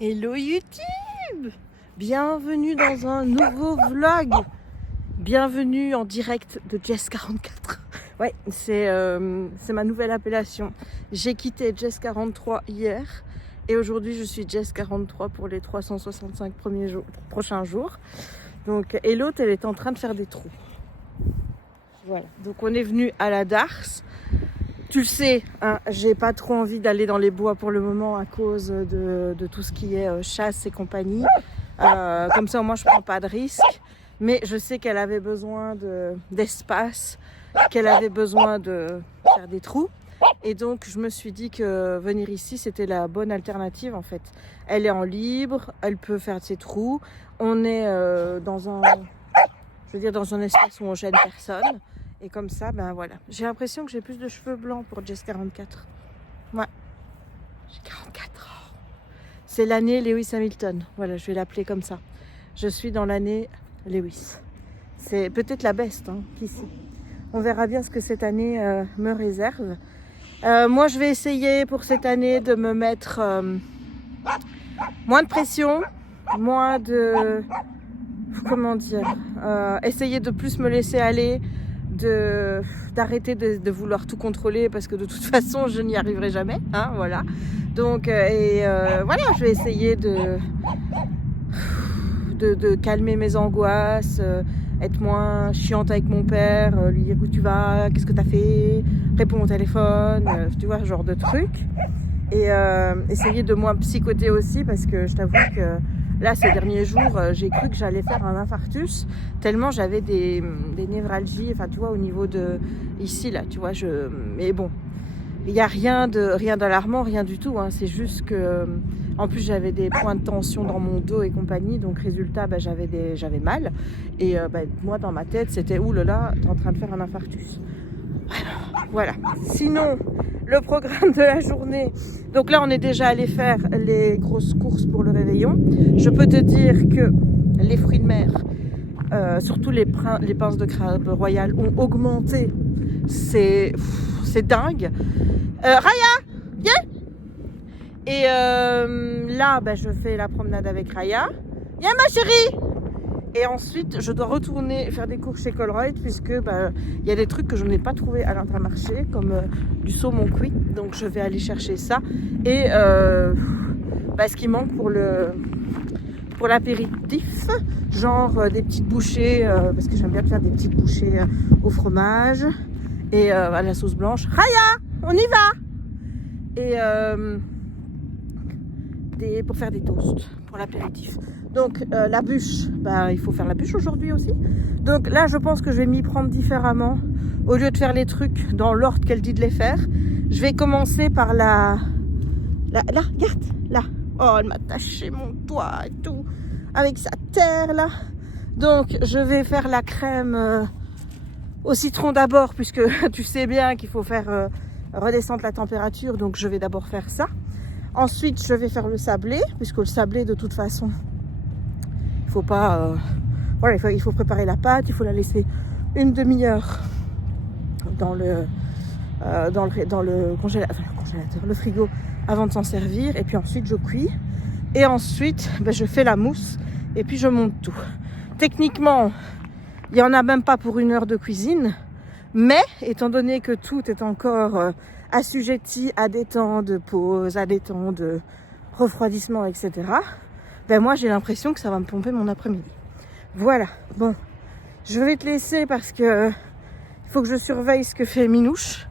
Hello YouTube! Bienvenue dans un nouveau vlog. Bienvenue en direct de Jess 44. Ouais, c'est ma nouvelle appellation. J'ai quitté Jess 43 hier et aujourd'hui je suis Jess 43 pour les 365 prochains jours. Donc, et l'autre elle est en train de faire des trous. Voilà, donc on est venu à la Darse. Tu le sais, hein, j'ai pas trop envie d'aller dans les bois pour le moment à cause de tout ce qui est chasse et compagnie. Comme ça, au moins, je prends pas de risque. Mais je sais qu'elle avait besoin d'espace, qu'elle avait besoin de faire des trous. Et donc, je me suis dit que venir ici, c'était la bonne alternative en fait. Elle est en libre, elle peut faire ses trous. On est dans un espace où on gêne personne. Et comme ça, ben voilà. J'ai l'impression que j'ai plus de cheveux blancs pour Jess 44. Ouais. J'ai 44 ans. C'est l'année Lewis Hamilton. Voilà, je vais l'appeler comme ça. Je suis dans l'année Lewis. C'est peut-être la best, hein, qui sait. On verra bien ce que cette année me réserve. Moi, je vais essayer pour cette année de me mettre moins de pression, moins de... Comment dire, essayer de plus me laisser aller, d'arrêter de vouloir tout contrôler parce que de toute façon je n'y arriverai jamais, hein, voilà. Donc voilà, je vais essayer de calmer mes angoisses, être moins chiante avec mon père, lui dire où tu vas, qu'est-ce que t'as fait, répondre au téléphone, tu vois, ce genre de trucs. Et essayer de moins psychoter aussi parce que je t'avoue que là, ces derniers jours, j'ai cru que j'allais faire un infarctus tellement j'avais des névralgies, enfin tu vois, au niveau de ici là, tu vois, mais bon, il n'y a rien d'alarmant, rien du tout, hein, c'est juste que en plus j'avais des points de tension dans mon dos et compagnie, donc résultat, bah, j'avais mal et bah, moi dans ma tête c'était oulala, t'es en train de faire un infarctus. Voilà. Sinon, le programme de la journée. Donc là, on est déjà allé faire les grosses courses pour le réveillon. Je peux te dire que les fruits de mer, surtout les pinces de crabe royal, ont augmenté. C'est dingue. Raya, viens. Et là, bah, je fais la promenade avec Raya. Viens, ma chérie. Et ensuite, je dois retourner faire des courses chez Colruyt puisque bah, y a des trucs que je n'ai pas trouvé à l'Intermarché, comme du saumon cuit. Donc, je vais aller chercher ça. Et bah, ce qui manque pour l'apéritif, genre des petites bouchées, parce que j'aime bien faire des petites bouchées au fromage et à la sauce blanche. Raya, on y va. Et pour faire des toasts pour l'apéritif. Donc la bûche, bah, il faut faire la bûche aujourd'hui aussi. Donc là, je pense que je vais m'y prendre différemment. Au lieu de faire les trucs dans l'ordre qu'elle dit de les faire, je vais commencer par là, regarde, là. Oh, elle m'a taché mon doigt et tout, avec sa terre là. Donc je vais faire la crème au citron d'abord, puisque tu sais bien qu'il faut faire redescendre la température. Donc je vais d'abord faire ça. Ensuite, je vais faire le sablé, puisque le sablé, de toute façon, il faut pas... voilà, il faut préparer la pâte, il faut la laisser une demi-heure dans le congélateur, le frigo, avant de s'en servir. Et puis ensuite, je cuis. Et ensuite, ben, je fais la mousse et puis je monte tout. Techniquement, il n'y en a même pas pour 1 heure de cuisine. Mais, étant donné que tout est encore... assujetti à des temps de pause, à des temps de refroidissement, etc. Ben moi, j'ai l'impression que ça va me pomper mon après-midi. Voilà. Bon, je vais te laisser parce que il faut que je surveille ce que fait Minouche,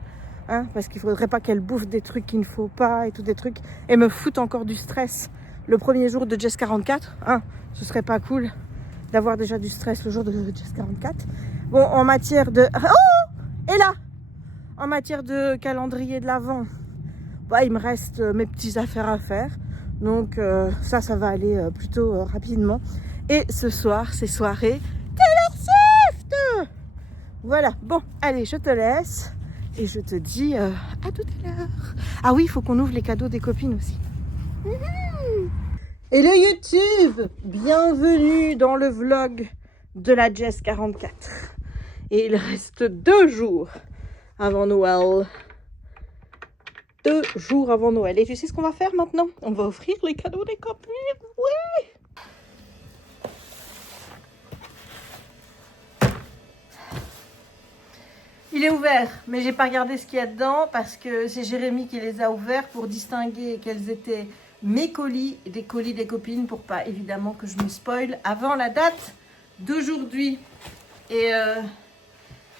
hein, parce qu'il faudrait pas qu'elle bouffe des trucs qu'il ne faut pas et tout des trucs et me foute encore du stress le premier jour de Jess 44. Hein, ce serait pas cool d'avoir déjà du stress le jour de Jess 44. Bon, en matière de... Oh! Et là! En matière de calendrier de l'Avent, bah, il me reste mes petites affaires à faire. Donc ça va aller plutôt rapidement. Et ce soir, c'est soirée Taylor Swift. Voilà, bon, allez, je te laisse. Et je te dis à tout à l'heure. Ah oui, il faut qu'on ouvre les cadeaux des copines aussi. Hello YouTube, bienvenue dans le vlog de la Jess 44. Et il reste 2 jours avant Noël. 2 jours avant Noël. Et tu sais ce qu'on va faire maintenant? On va offrir les cadeaux des copines. Ouais! Il est ouvert, mais j'ai pas regardé ce qu'il y a dedans parce que c'est Jérémy qui les a ouverts pour distinguer quels étaient mes colis et des colis des copines pour pas évidemment que je me spoil avant la date d'aujourd'hui. Et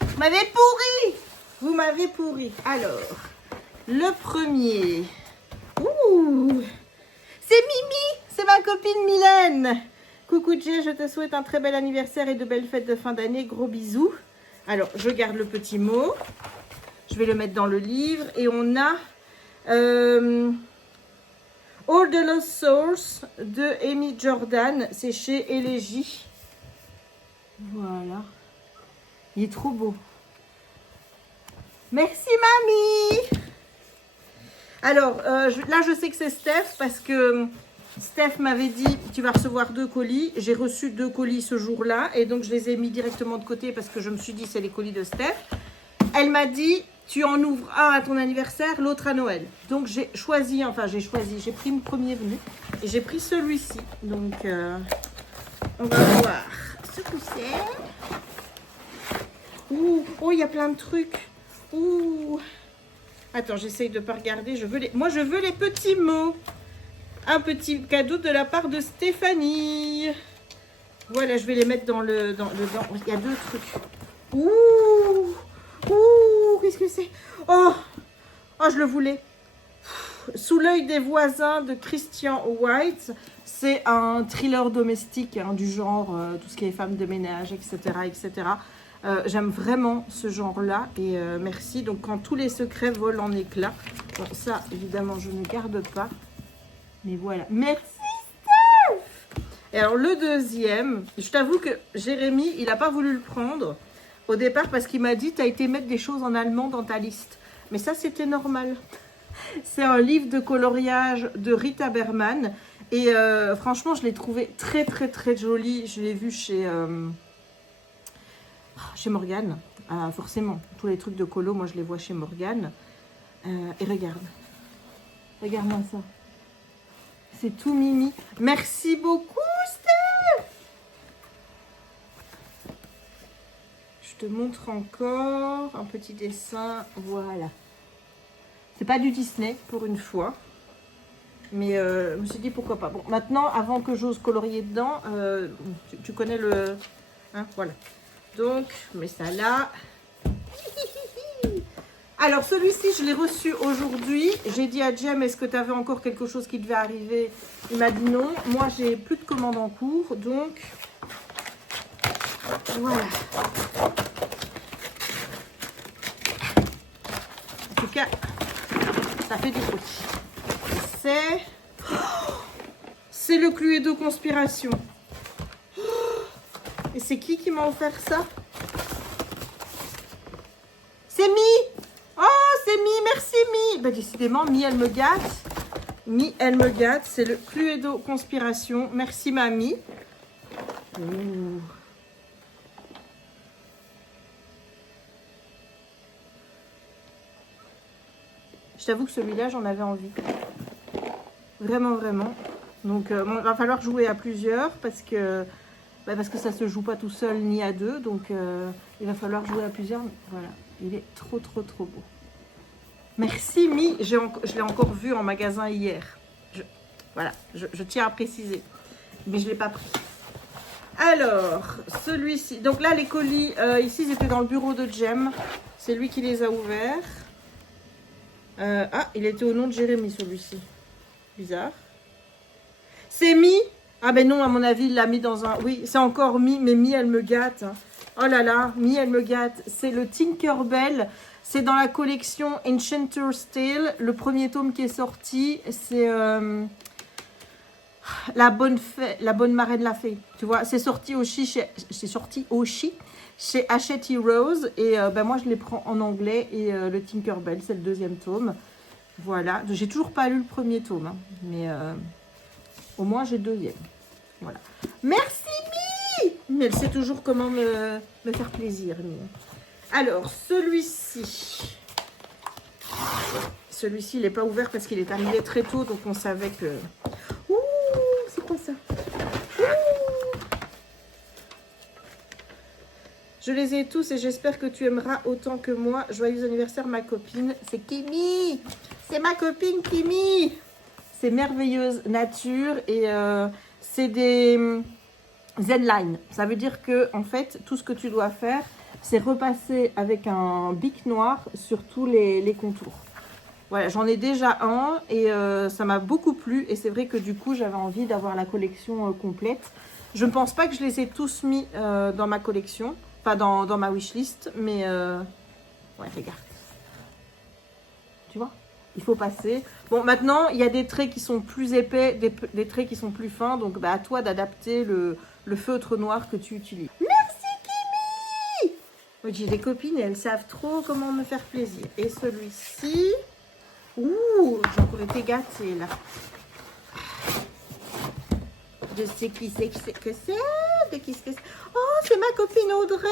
vous m'avez pourri! Vous m'avez pourri. Alors, le premier. Ouh! C'est Mimi! C'est ma copine Mylène! Coucou Jay, je te souhaite un très bel anniversaire et de belles fêtes de fin d'année. Gros bisous. Alors, je garde le petit mot. Je vais le mettre dans le livre. Et on a All the Lost Source de Amy Jordan. C'est chez Elegy. Voilà. Il est trop beau. Merci, mamie. Alors, là, je sais que c'est Steph parce que Steph m'avait dit, tu vas recevoir 2 colis. J'ai reçu 2 colis ce jour-là et donc je les ai mis directement de côté parce que je me suis dit, c'est les colis de Steph. Elle m'a dit, tu en ouvres un à ton anniversaire, l'autre à Noël. Donc, j'ai choisi, j'ai pris le premier venu et j'ai pris celui-ci. Donc, on va voir ce que c'est. Ouh, oh, il y a plein de trucs. Ouh. Attends, j'essaye de ne pas regarder. Moi, je veux les petits mots. Un petit cadeau de la part de Stéphanie. Voilà, je vais les mettre dans le... Il y a 2 trucs. Ouh. Ouh, qu'est-ce que c'est? Oh. Oh, je le voulais. Sous l'œil des voisins de Christian White. C'est un thriller domestique hein, du genre tout ce qui est femme de ménage, etc. etc. J'aime vraiment ce genre-là et merci. Donc, quand tous les secrets volent en éclats. Bon, ça, évidemment, je ne garde pas. Mais voilà. Merci, Steph! Et alors, le deuxième, je t'avoue que Jérémy, il n'a pas voulu le prendre au départ parce qu'il m'a dit, tu as été mettre des choses en allemand dans ta liste. Mais ça, c'était normal. C'est un livre de coloriage de Rita Berman. Et franchement, je l'ai trouvé très, très, très joli. Je l'ai vu chez Morgane. Forcément, tous les trucs de colo, moi, je les vois chez Morgane. Et regarde. Regarde-moi ça. C'est tout mimi. Merci beaucoup, Steph. Je te montre encore un petit dessin. Voilà. C'est pas du Disney, pour une fois. Mais je me suis dit pourquoi pas. Bon, maintenant, avant que j'ose colorier dedans, tu connais le... Hein, voilà. Donc, je mets ça là. Alors, celui-ci, je l'ai reçu aujourd'hui. J'ai dit à Jem, est-ce que tu avais encore quelque chose qui devait arriver? Il m'a dit non. Moi, j'ai plus de commandes en cours. Donc, voilà. En tout cas, ça fait du bruit. C'est le Cluedo Conspiration. Et c'est qui m'a offert ça? C'est Mi. Oh, c'est Mi, merci Mi. Bah, décidément, Mi, elle me gâte. Mi, elle me gâte. C'est le Cluedo Conspiration. Merci, mamie. Ouh. Je t'avoue que celui-là, j'en avais envie. Vraiment, vraiment. Donc, bon, il va falloir jouer à plusieurs parce que ça ne se joue pas tout seul ni à 2. Donc, il va falloir jouer à plusieurs. Voilà. Il est trop, trop, trop beau. Merci, Mi. Je l'ai encore vu en magasin hier. Voilà, je tiens à préciser. Mais je ne l'ai pas pris. Alors, celui-ci. Donc là, les colis, ici, ils étaient dans le bureau de Jem. C'est lui qui les a ouverts. Il était au nom de Jérémy, celui-ci. Bizarre. C'est Mi. Ah ben non, à mon avis, il l'a mis dans un... Oui, c'est encore Mi, mais Mi, elle me gâte. Oh là là, Mi, elle me gâte. C'est le Tinkerbell. C'est dans la collection Enchanter's Tale. Le premier tome qui est sorti, c'est la bonne marraine la fée. Tu vois, c'est sorti aussi chez Hachette Heroes. Et moi, je les prends en anglais. Et le Tinkerbell, c'est le deuxième tome. Voilà. J'ai toujours pas lu le premier tome. Hein, mais au moins, j'ai le deuxième. Voilà. Merci, Mi. Mais elle sait toujours comment me faire plaisir, Mi. Alors, celui-ci, Celui-ci, il n'est pas ouvert parce qu'il est arrivé très tôt, donc on savait que... Ouh, c'est quoi ça? Je les ai tous et j'espère que tu aimeras autant que moi. Joyeux anniversaire, ma copine. C'est Kimi. C'est ma copine Kimi. C'est merveilleuse nature et c'est des Z-line. Ça veut dire que en fait, tout ce que tu dois faire, c'est repasser avec un bic noir sur tous les contours. Voilà, j'en ai déjà un et ça m'a beaucoup plu. Et c'est vrai que du coup, j'avais envie d'avoir la collection complète. Je ne pense pas que je les ai tous mis dans ma collection. Enfin, dans ma wishlist, mais ouais, regarde. Tu vois, il faut passer. Bon, maintenant, il y a des traits qui sont plus épais, des traits qui sont plus fins. Donc, bah, à toi d'adapter le feutre noir que tu utilises. Merci, Kimi. J'ai des copines et elles savent trop comment me faire plaisir. Et celui-ci... Ouh, j'ai encore été gâtée, là. Je sais qui c'est que c'est. De qui c'est. Oh, c'est ma copine Audrey.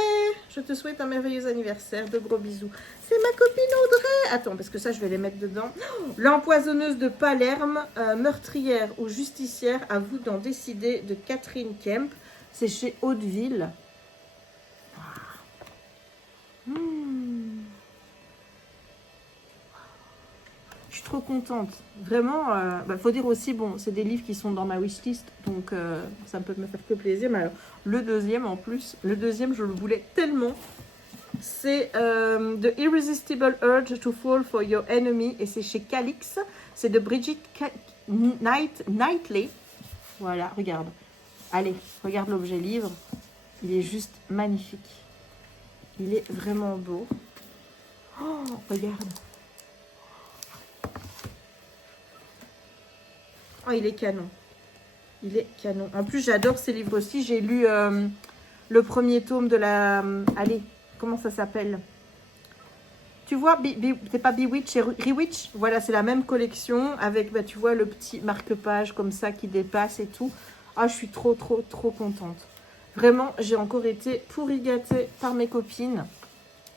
Je te souhaite un merveilleux anniversaire. De gros bisous. C'est ma copine Audrey. Attends, parce que ça, je vais les mettre dedans. L'empoisonneuse de Palerme, meurtrière ou justicière, à vous d'en décider, de Catherine Kemp. C'est chez Hauteville. Je suis trop contente. Vraiment, faut dire aussi, bon, c'est des livres qui sont dans ma wishlist, donc ça ne peut me faire que plaisir. Mais alors, le deuxième, en plus, le deuxième, je le voulais tellement. C'est The Irresistible Urge to Fall for Your Enemy, et c'est chez Calix. C'est de Bridget Knightley. Voilà, regarde. Allez, regarde l'objet livre. Il est juste magnifique. Il est vraiment beau. Oh, regarde. Oh, il est canon. Il est canon. En plus, j'adore ces livres aussi. J'ai lu le premier tome de la... allez, comment ça s'appelle? Tu vois, c'est pas Bewitch, c'est Rewitch. Voilà, c'est la même collection avec, bah, tu vois, le petit marque-page comme ça qui dépasse et tout. Ah, je suis trop contente. Vraiment, j'ai encore été pourri gâtée par mes copines.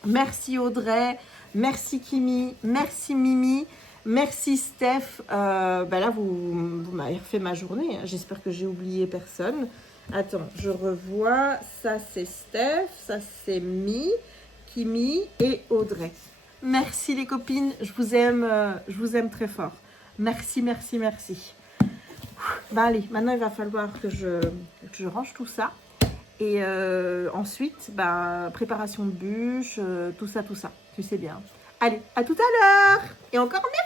Merci Audrey, merci Kimi, merci Mimi. Merci Steph, là vous m'avez refait ma journée, hein. J'espère que j'ai oublié personne. Attends, je revois, ça c'est Steph, ça c'est Kimi et Audrey. Merci les copines, je vous aime très fort. Merci. Allez, maintenant il va falloir que je range tout ça. Et ensuite, préparation de bûche, tout ça, tu sais bien. Allez, à tout à l'heure. Et encore merci.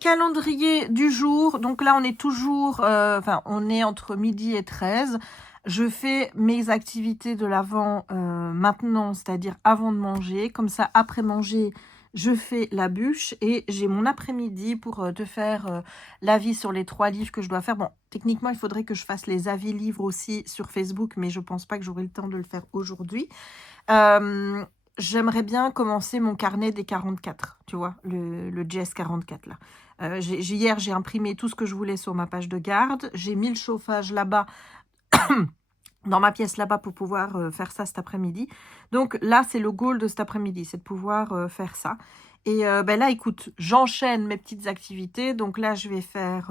Calendrier du jour, donc là on est toujours, on est entre midi et 13. Je fais mes activités de l'avant maintenant, c'est-à-dire avant de manger. Comme ça, après manger, je fais la bûche et j'ai mon après-midi pour te faire l'avis sur les 3 livres que je dois faire. Bon, techniquement, il faudrait que je fasse les avis livres aussi sur Facebook, mais je pense pas que j'aurai le temps de le faire aujourd'hui. J'aimerais bien commencer mon carnet des 44, tu vois, le Jess 44 là. Hier, j'ai imprimé tout ce que je voulais sur ma page de garde. J'ai mis le chauffage là-bas dans ma pièce là-bas pour pouvoir faire ça cet après-midi. Donc là, c'est le goal de cet après-midi, c'est de pouvoir faire ça. Et ben là, écoute, j'enchaîne mes petites activités. Donc là, je vais faire...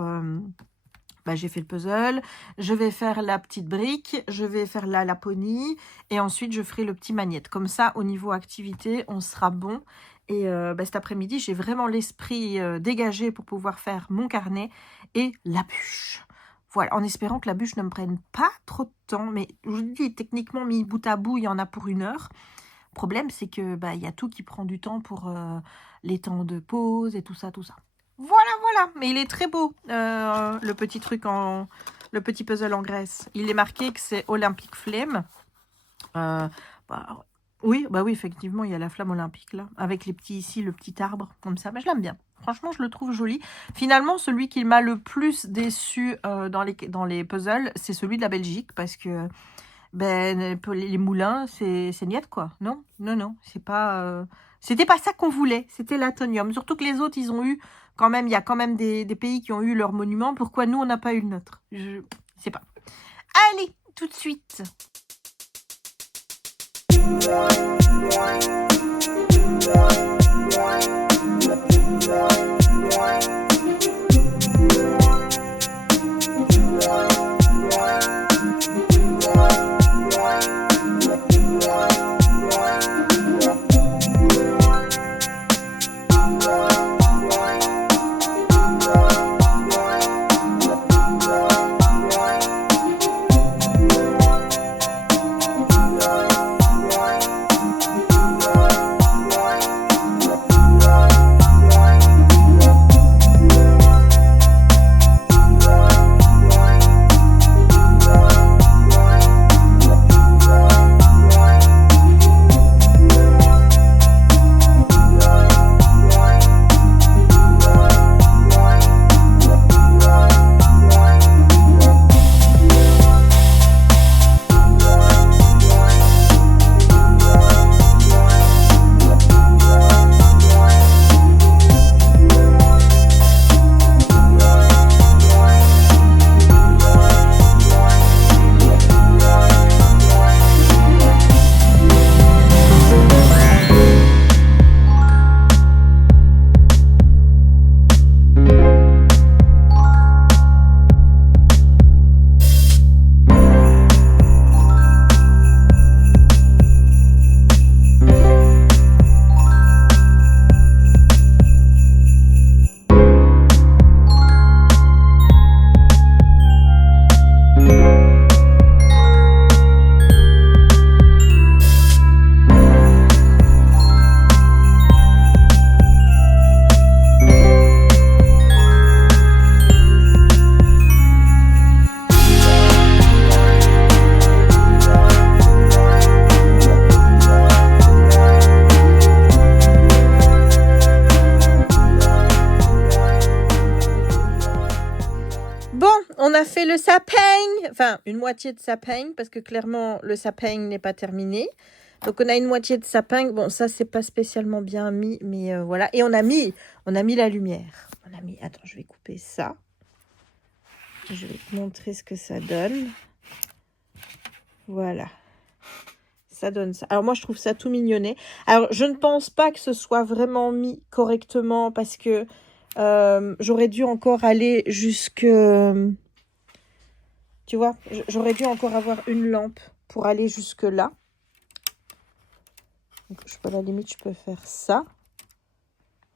j'ai fait le puzzle, je vais faire la petite brique, je vais faire la Laponie et ensuite je ferai le petit magnète. Comme ça, au niveau activité, on sera bon. Et cet après-midi, j'ai vraiment l'esprit dégagé pour pouvoir faire mon carnet et la bûche. Voilà, en espérant que la bûche ne me prenne pas trop de temps. Mais je vous dis, techniquement, mis bout à bout, il y en a pour 1 heure. Le problème, c'est que il y a tout qui prend du temps pour les temps de pause et tout ça, tout ça. Voilà, voilà. Mais il est très beau, le petit truc le petit puzzle en Grèce. Il est marqué que c'est Olympic Flame. Oui, oui, effectivement, il y a la flamme olympique là, avec les petits ici, le petit arbre comme ça. Mais je l'aime bien. Franchement, je le trouve joli. Finalement, celui qui m'a le plus déçu dans les puzzles, c'est celui de la Belgique parce que les moulins, c'est niet quoi. Non, non, non, c'est pas. C'était pas ça qu'on voulait. C'était l'atonium. Surtout que les autres, ils ont eu quand même. Il y a quand même des pays qui ont eu leur monument. Pourquoi nous, on n'a pas eu le nôtre? Je sais pas. Allez, tout de suite. On a fait le sapin, enfin une moitié de sapin, parce que clairement le sapin n'est pas terminé. Donc on a une moitié de sapin. Bon, ça c'est pas spécialement bien mis, mais voilà. Et on a mis la lumière. Attends, je vais couper ça. Je vais te montrer ce que ça donne. Voilà. Ça donne ça. Alors moi je trouve ça tout mignonnet. Alors je ne pense pas que ce soit vraiment mis correctement parce que j'aurais dû encore aller jusque... Tu vois, j'aurais dû encore avoir une lampe pour aller jusque là. Donc, à la limite, je peux faire ça.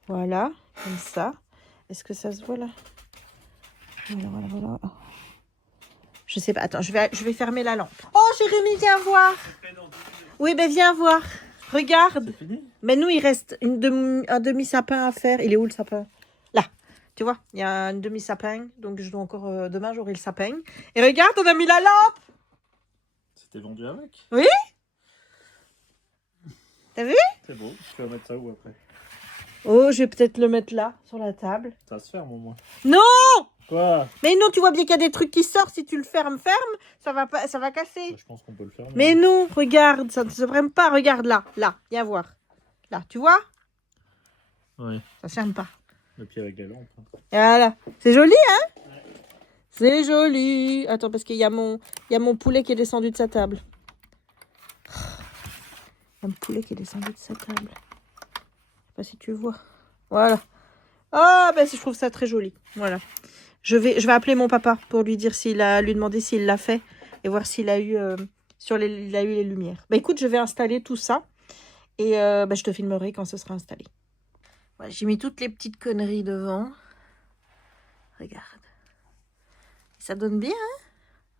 Voilà, comme ça. Est-ce que ça se voit là? Voilà. Je sais pas. Attends, je vais fermer la lampe. Oh, Jérémy, viens voir. Oui, ben viens voir. Regarde. Mais nous, il reste un demi-sapin à faire. Il est où le sapin? Là. Tu vois, il y a un demi-sapin. Donc, je dois encore... demain, j'aurai le sapin. Et regarde, on a mis la lampe. C'était vendu avec? Oui. T'as vu? C'est beau. Tu vas mettre ça où après? Oh, je vais peut-être le mettre là, sur la table. Ça se ferme au moins. Non! Quoi? Mais non, tu vois bien qu'il y a des trucs qui sortent. Si tu le fermes, ça va casser. Bah, je pense qu'on peut le fermer. Mais non, regarde, ça ne se ferme pas. Regarde là, viens voir. Là, tu vois? Ouais. Ça ne ferme pas. Le pied avec les lampes. Voilà. C'est joli, hein? Ouais. C'est joli. Attends, parce qu'il y a mon poulet qui est descendu de sa table. Il y a mon poulet qui est descendu de sa table. Je sais pas si tu vois. Voilà. Ah, ben je trouve ça très joli. Voilà. Je vais appeler mon papa pour lui dire lui demander s'il l'a fait et voir s'il a eu il a eu les lumières. Bah écoute, je vais installer tout ça et je te filmerai quand ce sera installé. Voilà, j'ai mis toutes les petites conneries devant. Regarde. Ça donne bien, hein?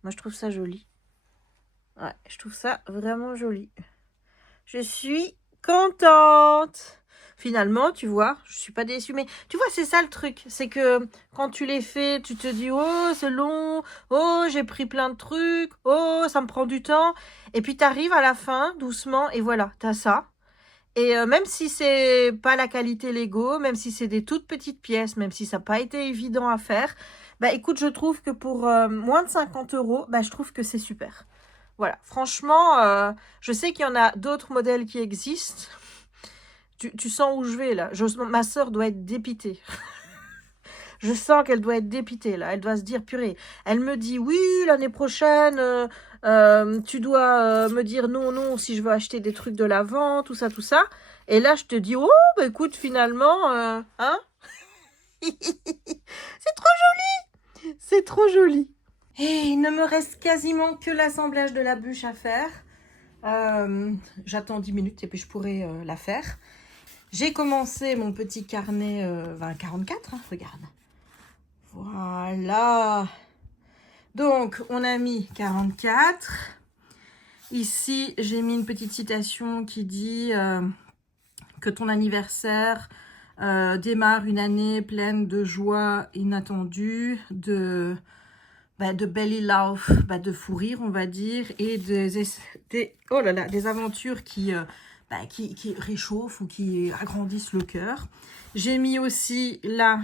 Moi, je trouve ça joli. Ouais, je trouve ça vraiment joli. Je suis contente. Finalement, tu vois, je suis pas déçue. Mais tu vois, c'est ça le truc. C'est que quand tu les fais, tu te dis, oh, c'est long. Oh, j'ai pris plein de trucs. Oh, ça me prend du temps. Et puis, tu arrives à la fin, doucement, et voilà, tu as ça. Et même si c'est pas la qualité Lego, même si c'est des toutes petites pièces, même si ça n'a pas été évident à faire, bah écoute, je trouve que pour moins de 50 €, bah, je trouve que c'est super. Voilà, franchement, je sais qu'il y en a d'autres modèles qui existent. Tu sens où je vais là. Ma soeur doit être dépitée. Je sens qu'elle doit être dépitée là. Elle doit se dire, purée. Elle me dit, oui, l'année prochaine, tu dois me dire non, si je veux acheter des trucs de l'avant, tout ça. Et là, je te dis, oh, bah écoute, finalement, hein. C'est trop joli. C'est trop joli. Et il ne me reste quasiment que l'assemblage de la bûche à faire. J'attends 10 minutes et puis je pourrai la faire. J'ai commencé mon petit carnet 44, hein, regarde. Voilà. Donc, on a mis 44. Ici, j'ai mis une petite citation qui dit que ton anniversaire démarre une année pleine de joie inattendue, de belly laugh, de fou rire, on va dire, et des aventures qui réchauffent ou qui agrandissent le cœur. J'ai mis aussi là,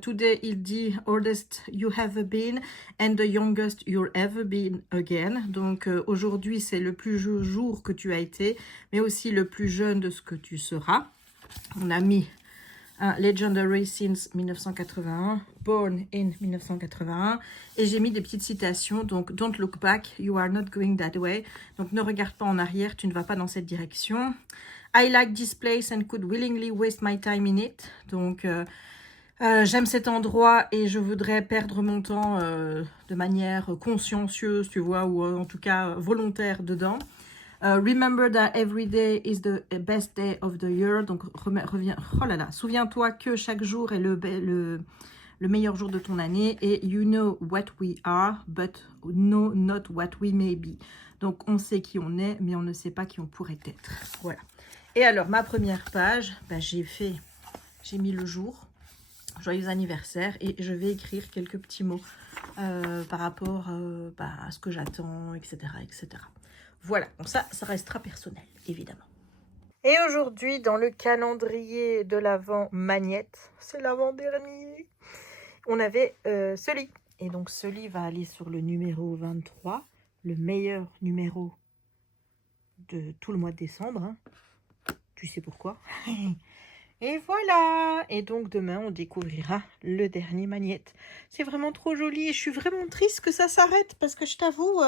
today il dit oldest you have been and the youngest you'll ever been again. Donc aujourd'hui c'est le plus jour que tu as été, mais aussi le plus jeune de ce que tu seras. On a mis Legendary since 1981, Born in 1981, et j'ai mis des petites citations, donc Don't look back, you are not going that way, donc ne regarde pas en arrière, tu ne vas pas dans cette direction. I like this place and could willingly waste my time in it, donc j'aime cet endroit et je voudrais perdre mon temps de manière consciencieuse, tu vois, ou en tout cas volontaire dedans. Remember that every day is the best day of the year. Donc, souviens-toi que chaque jour est le meilleur jour de ton année. Et you know what we are, but no, not what we may be. Donc, on sait qui on est, mais on ne sait pas qui on pourrait être. Voilà. Et alors, ma première page, j'ai mis le jour, joyeux anniversaire, et je vais écrire quelques petits mots par rapport à ce que j'attends, etc., etc. Voilà, bon ça restera personnel, évidemment. Et aujourd'hui, dans le calendrier de l'Avent Magnette, c'est l'avant-dernier, on avait ce lit. Et donc, ce lit va aller sur le numéro 23, le meilleur numéro de tout le mois de décembre. Hein. Tu sais pourquoi. Et voilà. Et donc, demain, on découvrira le dernier Magnette. C'est vraiment trop joli. Et je suis vraiment triste que ça s'arrête parce que je t'avoue...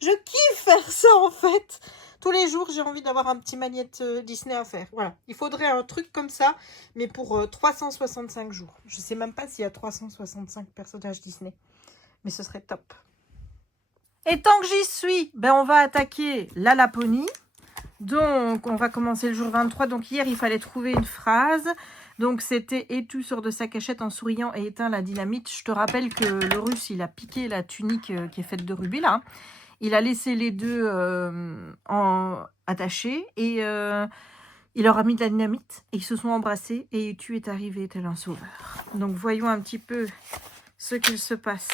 je kiffe faire ça en fait. Tous les jours, j'ai envie d'avoir un petit Magnette Disney à faire. Voilà. Il faudrait un truc comme ça, mais pour 365 jours. Je sais même pas s'il y a 365 personnages Disney. Mais ce serait top. Et tant que j'y suis, on va attaquer la Laponie. Donc, on va commencer le jour 23. Donc, hier, il fallait trouver une phrase. Donc, c'était « Et tu sors de sa cachette en souriant et éteins la dynamite ». Je te rappelle que le Russe, il a piqué la tunique qui est faite de rubis, là. Il a laissé les deux attachés et il leur a mis de la dynamite. Et ils se sont embrassés et tu es arrivé tel un sauveur. Donc, voyons un petit peu ce qu'il se passe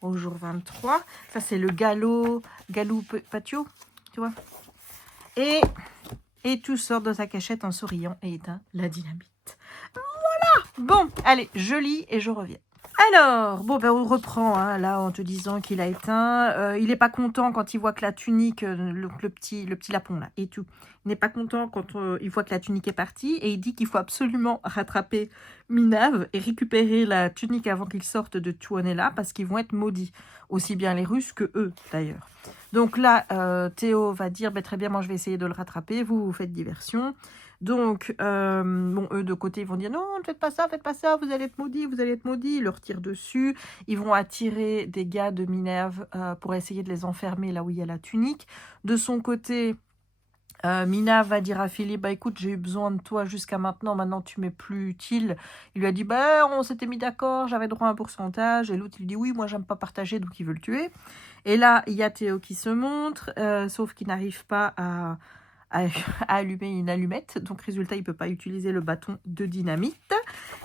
au jour 23. Ça, c'est le galop patio, tu vois. Et tu sors de ta cachette en souriant et éteins la dynamite. Voilà. Bon, allez, je lis et je reviens. Alors, bon, ben on reprend, hein, là, en te disant qu'il a éteint. Il n'est pas content quand il voit que la tunique, le petit lapon, là, et tout. Il n'est pas content quand il voit que la tunique est partie. Et il dit qu'il faut absolument rattraper Minav et récupérer la tunique avant qu'ils sortent de Tuonela, parce qu'ils vont être maudits. Aussi bien les Russes que eux, d'ailleurs. Donc là, Théo va dire, ben, très bien, moi je vais essayer de le rattraper. Vous faites diversion. Donc, bon, eux de côté, ils vont dire non, ne faites pas ça, vous allez être maudits, vous allez être maudits. Ils leur tirent dessus. Ils vont attirer des gars de Minerve pour essayer de les enfermer là où il y a la tunique. De son côté, Minerve va dire à Philippe, bah écoute, j'ai eu besoin de toi jusqu'à maintenant tu m'es plus utile. Il lui a dit, bah on s'était mis d'accord, j'avais droit à un pourcentage. Et l'autre, il dit, oui, moi j'aime pas partager, donc il veut le tuer. Et là, il y a Théo qui se montre, sauf qu'il n'arrive pas à allumer une allumette. Donc, résultat, il ne peut pas utiliser le bâton de dynamite.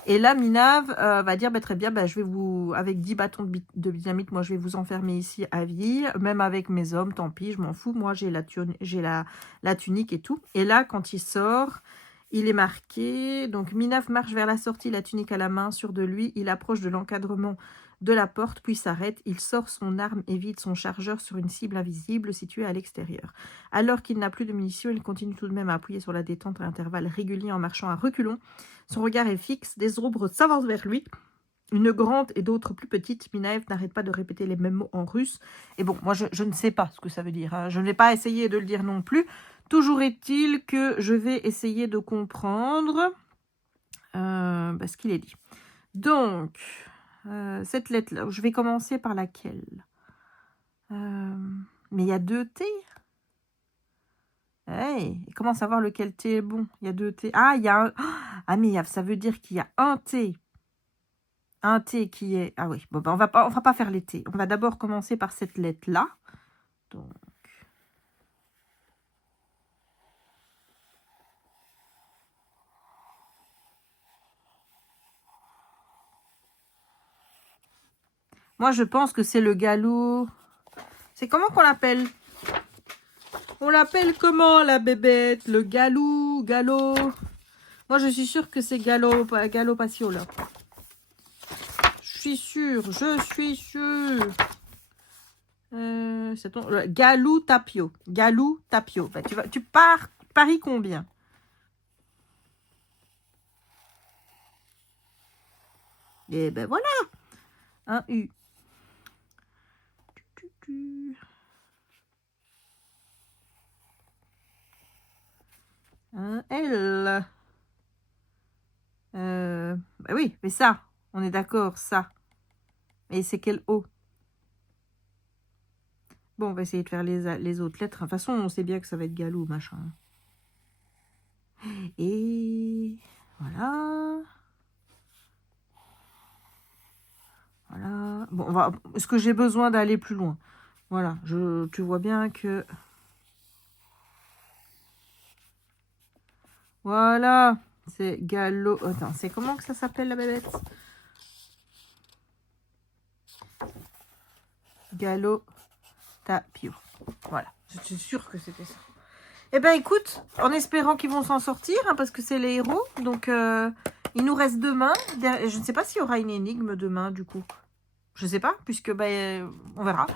Et là, Minav va dire, bah, très bien, bah, je vais vous, avec 10 bâtons de dynamite, moi, je vais vous enfermer ici à vie. Même avec mes hommes, tant pis, je m'en fous. Moi, j'ai la tunique et tout. Et là, quand il sort, il est marqué. Donc, Minav marche vers la sortie, la tunique à la main, sûr de lui. Il approche de l'encadrement de la porte, puis s'arrête. Il sort son arme et vide son chargeur sur une cible invisible située à l'extérieur. Alors qu'il n'a plus de munitions, il continue tout de même à appuyer sur la détente à intervalles réguliers en marchant à reculons. Son regard est fixe, des ombres s'avancent vers lui. Une grande et d'autres plus petites. Minaev n'arrête pas de répéter les mêmes mots en russe. Et bon, moi je ne sais pas ce que ça veut dire, hein. Je ne vais pas essayer de le dire non plus. Toujours est-il que je vais essayer de comprendre ce qu'il est dit. Donc, cette lettre-là, je vais commencer par laquelle mais il y a 2 T. Hey, il commence à voir lequel T est bon. Il y a 2 T. Ah, il y a un... Ah, mais ça veut dire qu'il y a un T. Un T qui est... Ah oui, bon, ben on va pas faire les T. On va d'abord commencer par cette lettre-là. Donc... Moi, je pense que c'est le galop... C'est comment qu'on l'appelle? On l'appelle comment, la bébête? Le galop? Moi, je suis sûre que c'est galop patio, là. Je suis sûre. C'est ton... Galou Tapio. Ben, tu paries combien? Et ben voilà. Un U. Un L. Bah oui, mais ça, on est d'accord, ça. Et c'est quel O? Bon, on va essayer de faire les autres lettres. De toute façon, on sait bien que ça va être galou, machin. Et voilà. Voilà. Bon, est-ce que j'ai besoin d'aller plus loin? Voilà, tu vois bien que... Voilà, c'est galop... Attends, c'est comment que ça s'appelle, la bébête? Gallo Tapio. Voilà, je suis sûre que c'était ça. Eh ben écoute, en espérant qu'ils vont s'en sortir, hein, parce que c'est les héros, donc il nous reste demain. Je ne sais pas s'il y aura une énigme demain, du coup. Je ne sais pas, puisque on verra.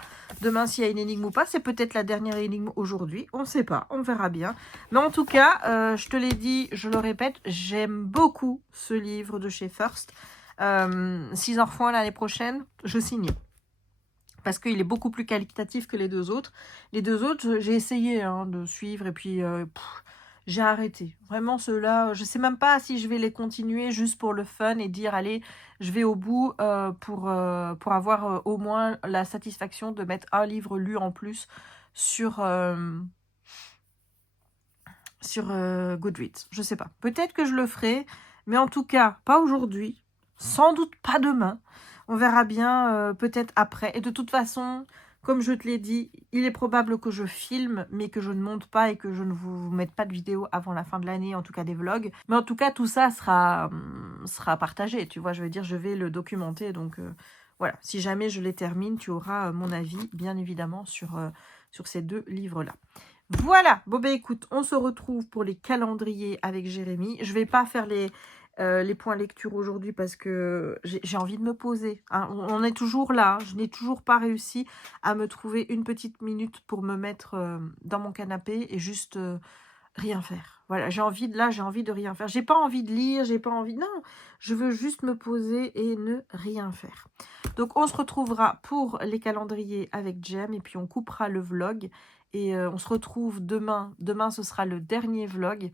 Demain, s'il y a une énigme ou pas, c'est peut-être la dernière énigme aujourd'hui. On ne sait pas, on verra bien. Mais en tout cas, je te l'ai dit, je le répète, j'aime beaucoup ce livre de chez First. 6 enfants l'année prochaine, je signe. Parce qu'il est beaucoup plus qualitatif que les 2 autres. Les 2 autres, j'ai essayé de suivre et puis j'ai arrêté. Vraiment, ceux-là, je ne sais même pas si je vais les continuer juste pour le fun et dire, allez, je vais au bout pour avoir au moins la satisfaction de mettre un livre lu en plus sur Goodreads. Je ne sais pas. Peut-être que je le ferai, mais en tout cas, pas aujourd'hui. Sans doute pas demain. On verra bien peut-être après. Et de toute façon, comme je te l'ai dit, il est probable que je filme, mais que je ne monte pas et que je ne vous mette pas de vidéo avant la fin de l'année, en tout cas des vlogs. Mais en tout cas, tout ça sera partagé, tu vois. Je veux dire, je vais le documenter. Donc voilà, si jamais je les termine, tu auras mon avis, bien évidemment, sur ces 2 livres-là. Voilà, bon ben écoute, on se retrouve pour les calendriers avec Jérémy. Je vais pas faire les points lecture aujourd'hui parce que j'ai envie de me poser. Hein. On est toujours là. Hein. Je n'ai toujours pas réussi à me trouver une petite minute pour me mettre dans mon canapé et juste rien faire. Voilà, j'ai envie de rien faire. J'ai pas envie de lire, j'ai pas envie... Non, je veux juste me poser et ne rien faire. Donc, on se retrouvera pour les calendriers avec Jem et puis on coupera le vlog. Et on se retrouve demain. Demain, ce sera le dernier vlog.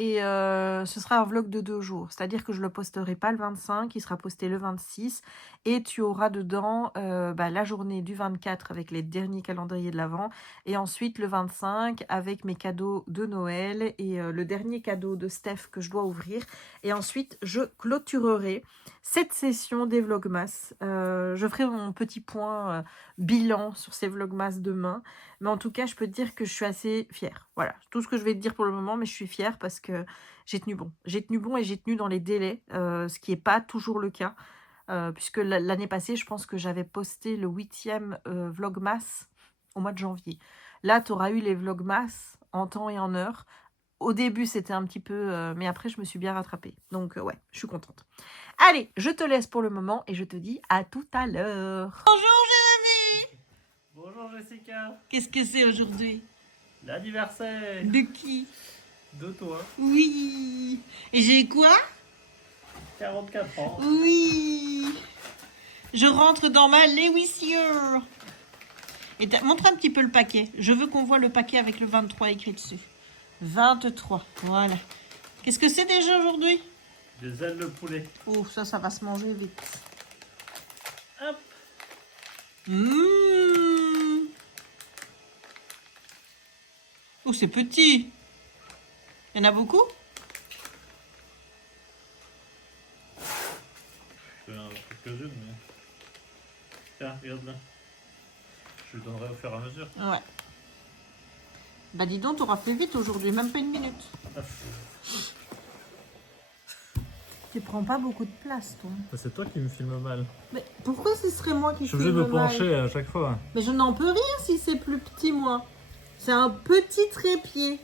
Et ce sera un vlog de 2 jours. C'est-à-dire que je ne le posterai pas le 25, il sera posté le 26. Et tu auras dedans la journée du 24 avec les derniers calendriers de l'Avent. Et ensuite le 25 avec mes cadeaux de Noël et le dernier cadeau de Steph que je dois ouvrir. Et ensuite, je clôturerai cette session des Vlogmas. Je ferai mon petit point bilan sur ces Vlogmas demain. Mais en tout cas, je peux te dire que je suis assez fière. Voilà, tout ce que je vais te dire pour le moment, mais je suis fière parce que j'ai tenu bon. J'ai tenu bon et j'ai tenu dans les délais, ce qui n'est pas toujours le cas. Puisque l'année passée, je pense que j'avais posté le 8e Vlogmas au mois de janvier. Là, tu auras eu les Vlogmas en temps et en heure. Au début, c'était un petit peu... mais après, je me suis bien rattrapée. Donc, ouais, je suis contente. Allez, je te laisse pour le moment et je te dis à tout à l'heure. Bonjour, Jérémy. Bonjour Jessica. Qu'est-ce que c'est aujourd'hui? L'anniversaire. De qui? De toi. Oui. Et j'ai quoi? 44 ans. Oui. Je rentre dans ma Lewisieur. Et montre un petit peu le paquet. Je veux qu'on voit le paquet avec le 23 écrit dessus. 23, voilà. Qu'est-ce que c'est déjà aujourd'hui? Des ailes de poulet. Oh, ça va se manger vite. Hop. Mmh. Oh, c'est petit. Il y en a beaucoup? Je vais en avoir quelques-unes, mais... Tiens, regarde là. Je le donnerai au fur et à mesure. Ouais. Bah dis donc, t'auras fait vite aujourd'hui, même pas une minute. Tu prends pas beaucoup de place, toi. C'est toi qui me filmes mal. Mais pourquoi ce serait moi qui Je suis obligé de me filme mal? pencher à chaque fois. Mais je n'en peux rien si c'est plus petit, moi. C'est un petit trépied.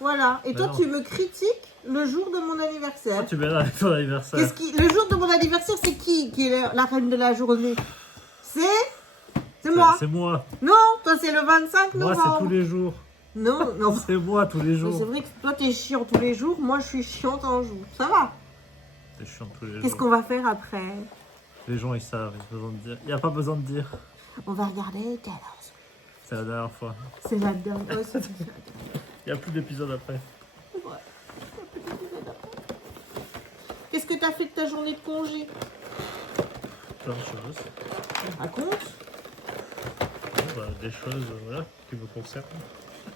Voilà. Et toi, non. tu me critiques le jour de mon anniversaire. Toi, tu m'aides avec ton anniversaire. Le jour de mon anniversaire, c'est qui est la reine de la journée? C'est moi. C'est moi. Non, toi, c'est le 25 novembre. Moi, c'est tous les jours. Non, non. C'est moi tous les jours. C'est vrai que toi, t'es chiant tous les jours. Moi, je suis chiante un jour. Ça va. T'es chiant tous les jours. Qu'est-ce qu'on va faire après? Les gens, ils savent. Il n'y a pas besoin de dire. On va regarder Taylor. C'est la dernière fois. C'est la dernière. Oh, Il n'y a plus d'épisode après. ouais. Qu'est-ce que t'as fait de ta journée de congé? Plein de choses. Raconte. Des choses voilà, qui me concernent.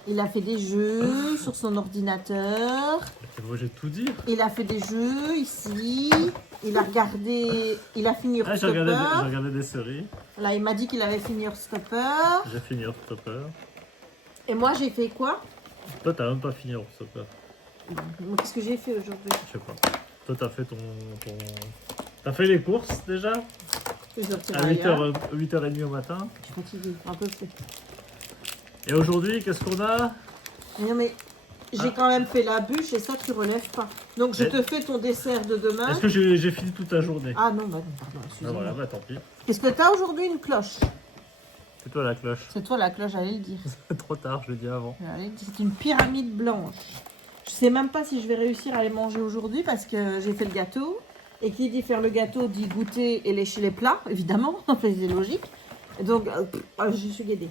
Il a fait des jeux sur son ordinateur. Moi, j'ai tout dit. Il a fait des jeux ici. Il a regardé. Il a fini Ah, j'ai regardé des séries. Là, il m'a dit qu'il avait fini Stopper. J'ai fini Stopper. Et moi, j'ai fait quoi? Toi, t'as même pas fini Stopper. Qu'est-ce que j'ai fait aujourd'hui? Je sais pas. Toi, t'as fait T'as fait les courses déjà? À 8h30 au matin. Je suis fatiguée, un peu fait. Et aujourd'hui, qu'est-ce qu'on a? Non, mais j'ai quand même fait la bûche et ça, tu relèves pas. Donc, je te fais ton dessert de demain. Est-ce que j'ai fini toute ta journée? Ah non, bah non, pardon, Ah excusez-moi. voilà, bah tant pis. Qu'est-ce que t'as aujourd'hui? Une cloche. C'est toi la cloche. C'est toi la cloche, j'allais le dire. Trop tard, je l'ai dit avant. C'est une pyramide blanche. Je sais même pas si je vais réussir à les manger aujourd'hui parce que j'ai fait le gâteau. Et qui dit faire le gâteau dit goûter et lécher les plats, évidemment. C'est logique. Et donc, je suis guédée.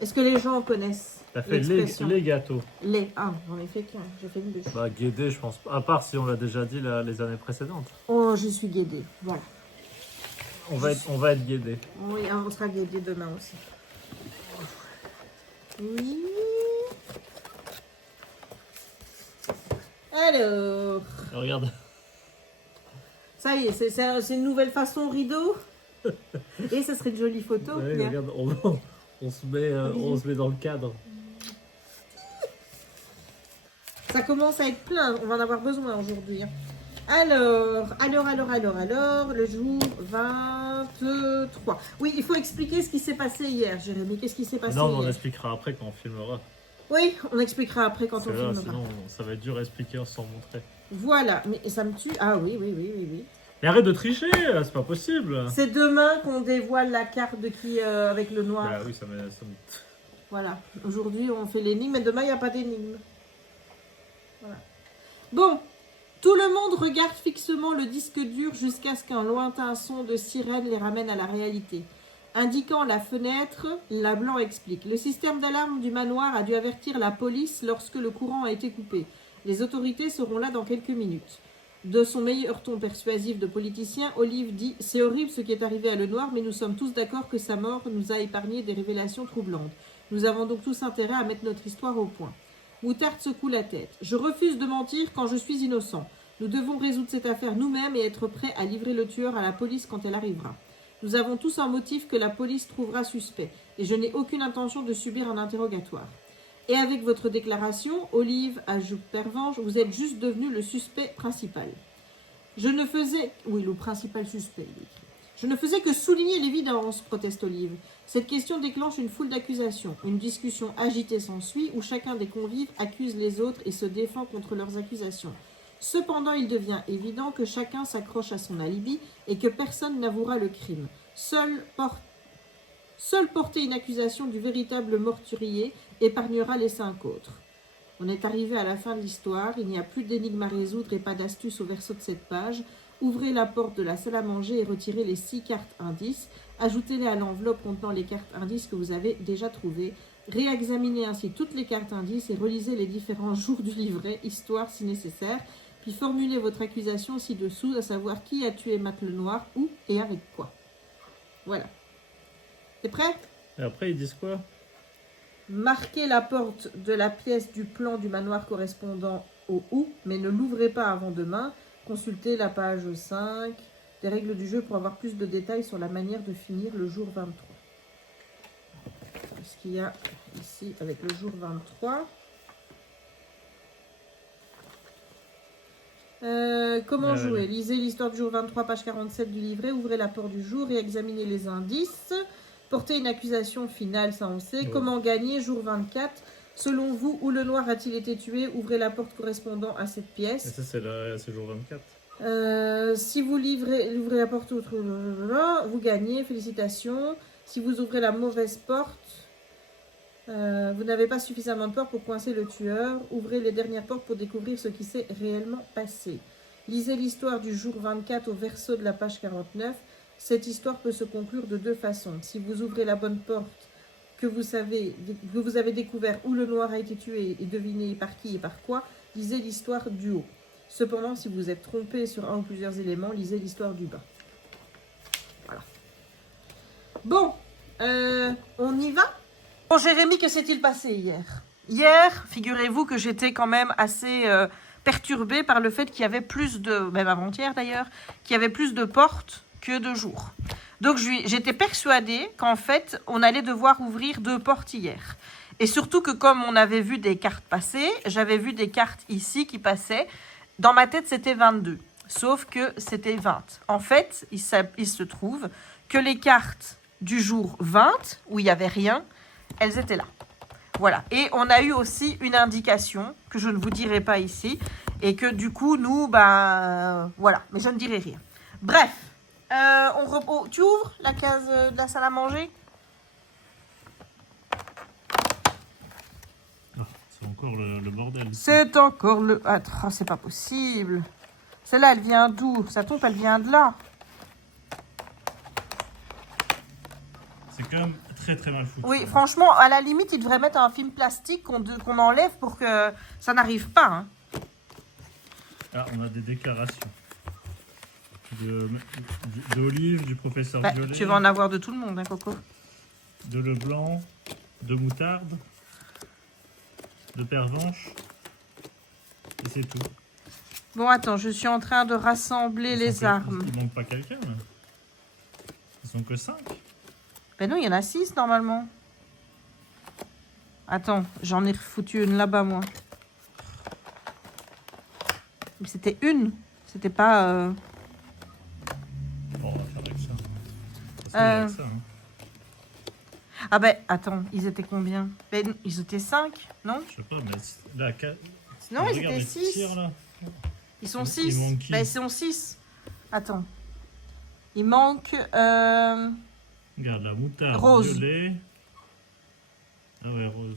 Est-ce que les gens connaissent T'as fait les gâteaux. Ah, j'en ai fait qu'un. J'ai fait une bûche. Bah, guédé, je pense. À part si on l'a déjà dit les années précédentes. Oh, je suis guédée. Voilà. On va être guédé. Oui, on sera guédée demain aussi. Oui. Alors. Regarde. Ça y est, c'est une nouvelle façon rideau. Et ça serait une jolie photo. Ouais, regarde, on se met dans le cadre. Ça commence à être plein, on va en avoir besoin aujourd'hui. Alors, le jour 23. Oui, il faut expliquer ce qui s'est passé hier, Jérémy. Qu'est-ce qui s'est passé Non, hier? on expliquera après quand on filmera. Oui, on expliquera après quand on Parce que là, filmera. sinon, ça va être dur à expliquer sans montrer. Voilà, mais ça me tue. Ah oui, oui, oui, oui, oui. Mais arrête de tricher, c'est pas possible. C'est demain qu'on dévoile la carte de qui avec le noir. Bah oui, ça me... Voilà. Aujourd'hui, on fait l'énigme, mais demain, il n'y a pas d'énigme. Voilà. Bon. Tout le monde regarde fixement le disque dur jusqu'à ce qu'un lointain son de sirène les ramène à la réalité. Indiquant la fenêtre, la Blanc explique. Le système d'alarme du manoir a dû avertir la police lorsque le courant a été coupé. Les autorités seront là dans quelques minutes. De son meilleur ton persuasif de politicien, Olive dit « C'est horrible ce qui est arrivé à Lenoir, mais nous sommes tous d'accord que sa mort nous a épargné des révélations troublantes. Nous avons donc tous intérêt à mettre notre histoire au point. » Moutarde secoue la tête. « Je refuse de mentir quand je suis innocent. Nous devons résoudre cette affaire nous-mêmes et être prêts à livrer le tueur à la police quand elle arrivera. Nous avons tous un motif que la police trouvera suspect, et je n'ai aucune intention de subir un interrogatoire. Et avec votre déclaration, Olive, ajoute Pervenche, vous êtes juste devenu le suspect principal. Je ne faisais... Oui, le principal suspect, il écrit. Je ne faisais que souligner l'évidence, proteste Olive. Cette question déclenche une foule d'accusations. Une discussion agitée s'ensuit où chacun des convives accuse les autres et se défend contre leurs accusations. Cependant, il devient évident que chacun s'accroche à son alibi et que personne n'avouera le crime. Seule porter une accusation du véritable meurtrier épargnera les 5 autres. On est arrivé à la fin de l'histoire, il n'y a plus d'énigmes à résoudre et pas d'astuce au verso de cette page. Ouvrez la porte de la salle à manger et retirez les 6 cartes indices. Ajoutez-les à l'enveloppe contenant les cartes indices que vous avez déjà trouvées. Réexaminez ainsi toutes les cartes indices et relisez les différents jours du livret, histoire si nécessaire. Puis formulez votre accusation ci-dessous, à savoir qui a tué Matt Lenoir, où et avec quoi. Voilà. T'es prêt? Et après, ils disent quoi? Marquez la porte de la pièce du plan du manoir correspondant au « ou », mais ne l'ouvrez pas avant demain. Consultez la page 5 des règles du jeu pour avoir plus de détails sur la manière de finir le jour 23. Ce qu'il y a ici avec le jour 23. Comment jouer? Lisez l'histoire du jour 23, page 47 du livret, ouvrez la porte du jour et examinez les indices. Portez une accusation finale, ça on sait. Ouais. Comment gagner? Jour 24. Selon vous, où le noir a-t-il été tué? Ouvrez la porte correspondant à cette pièce. Et ça, c'est le jour 24. Si vous ouvrez la porte, vous gagnez, félicitations. Si vous ouvrez la mauvaise porte, vous n'avez pas suffisamment de portes pour coincer le tueur. Ouvrez les dernières portes pour découvrir ce qui s'est réellement passé. Lisez l'histoire du jour 24 au verso de la page 49. Cette histoire peut se conclure de 2 façons. Si vous ouvrez la bonne porte, que vous avez découvert où le noir a été tué et devinez par qui et par quoi, lisez l'histoire du haut. Cependant, si vous êtes trompé sur un ou plusieurs éléments, lisez l'histoire du bas. Voilà. Bon, on y va? Bon, Jérémy, que s'est-il passé hier? Hier, figurez-vous que j'étais quand même assez perturbée par le fait qu'il y avait plus de, même avant-hier d'ailleurs, qu'il y avait plus de portes que de jours. Donc j'étais persuadée qu'en fait, on allait devoir ouvrir 2 portes hier. Et surtout que comme on avait vu des cartes passer, j'avais vu des cartes ici qui passaient. Dans ma tête, c'était 22. Sauf que c'était 20. En fait, il se trouve que les cartes du jour 20, où il n'y avait rien, elles étaient là. Voilà. Et on a eu aussi une indication, que je ne vous dirai pas ici, et que du coup, nous, voilà. Mais je ne dirai rien. Bref. Tu ouvres la case de la salle à manger? C'est encore le bordel. C'est encore le... Attends, c'est pas possible. Celle-là, elle vient d'où? Ça tombe, elle vient de là. C'est quand même très très mal foutu. Oui, franchement, à la limite, ils devraient mettre un film plastique qu'on enlève pour que ça n'arrive pas. Hein. Ah, on a des déclarations. D'Olive, du professeur Violet. Tu vas en avoir de tout le monde, hein, Coco. De Leblanc, de Moutarde, de Pervenche. Et c'est tout. Bon, attends, je suis en train de rassembler les armes. Il manque pas quelqu'un, là. Ils sont que 5. Ben non, il y en a 6 normalement. Attends, j'en ai foutu une là-bas, moi. Mais c'était une. C'était pas... Bon, on va faire avec ça. Avec ça, hein. Ah ben, attends, ils étaient combien? Ben, ils étaient 5, non? Je sais pas, mais là, 4... Non, ils étaient 6. Là. Ils sont Il 6. manque qui? Ben, ils sont 6. Attends. Il manque... Regarde, la moutarde, Rose. violet. Ah ouais, rose.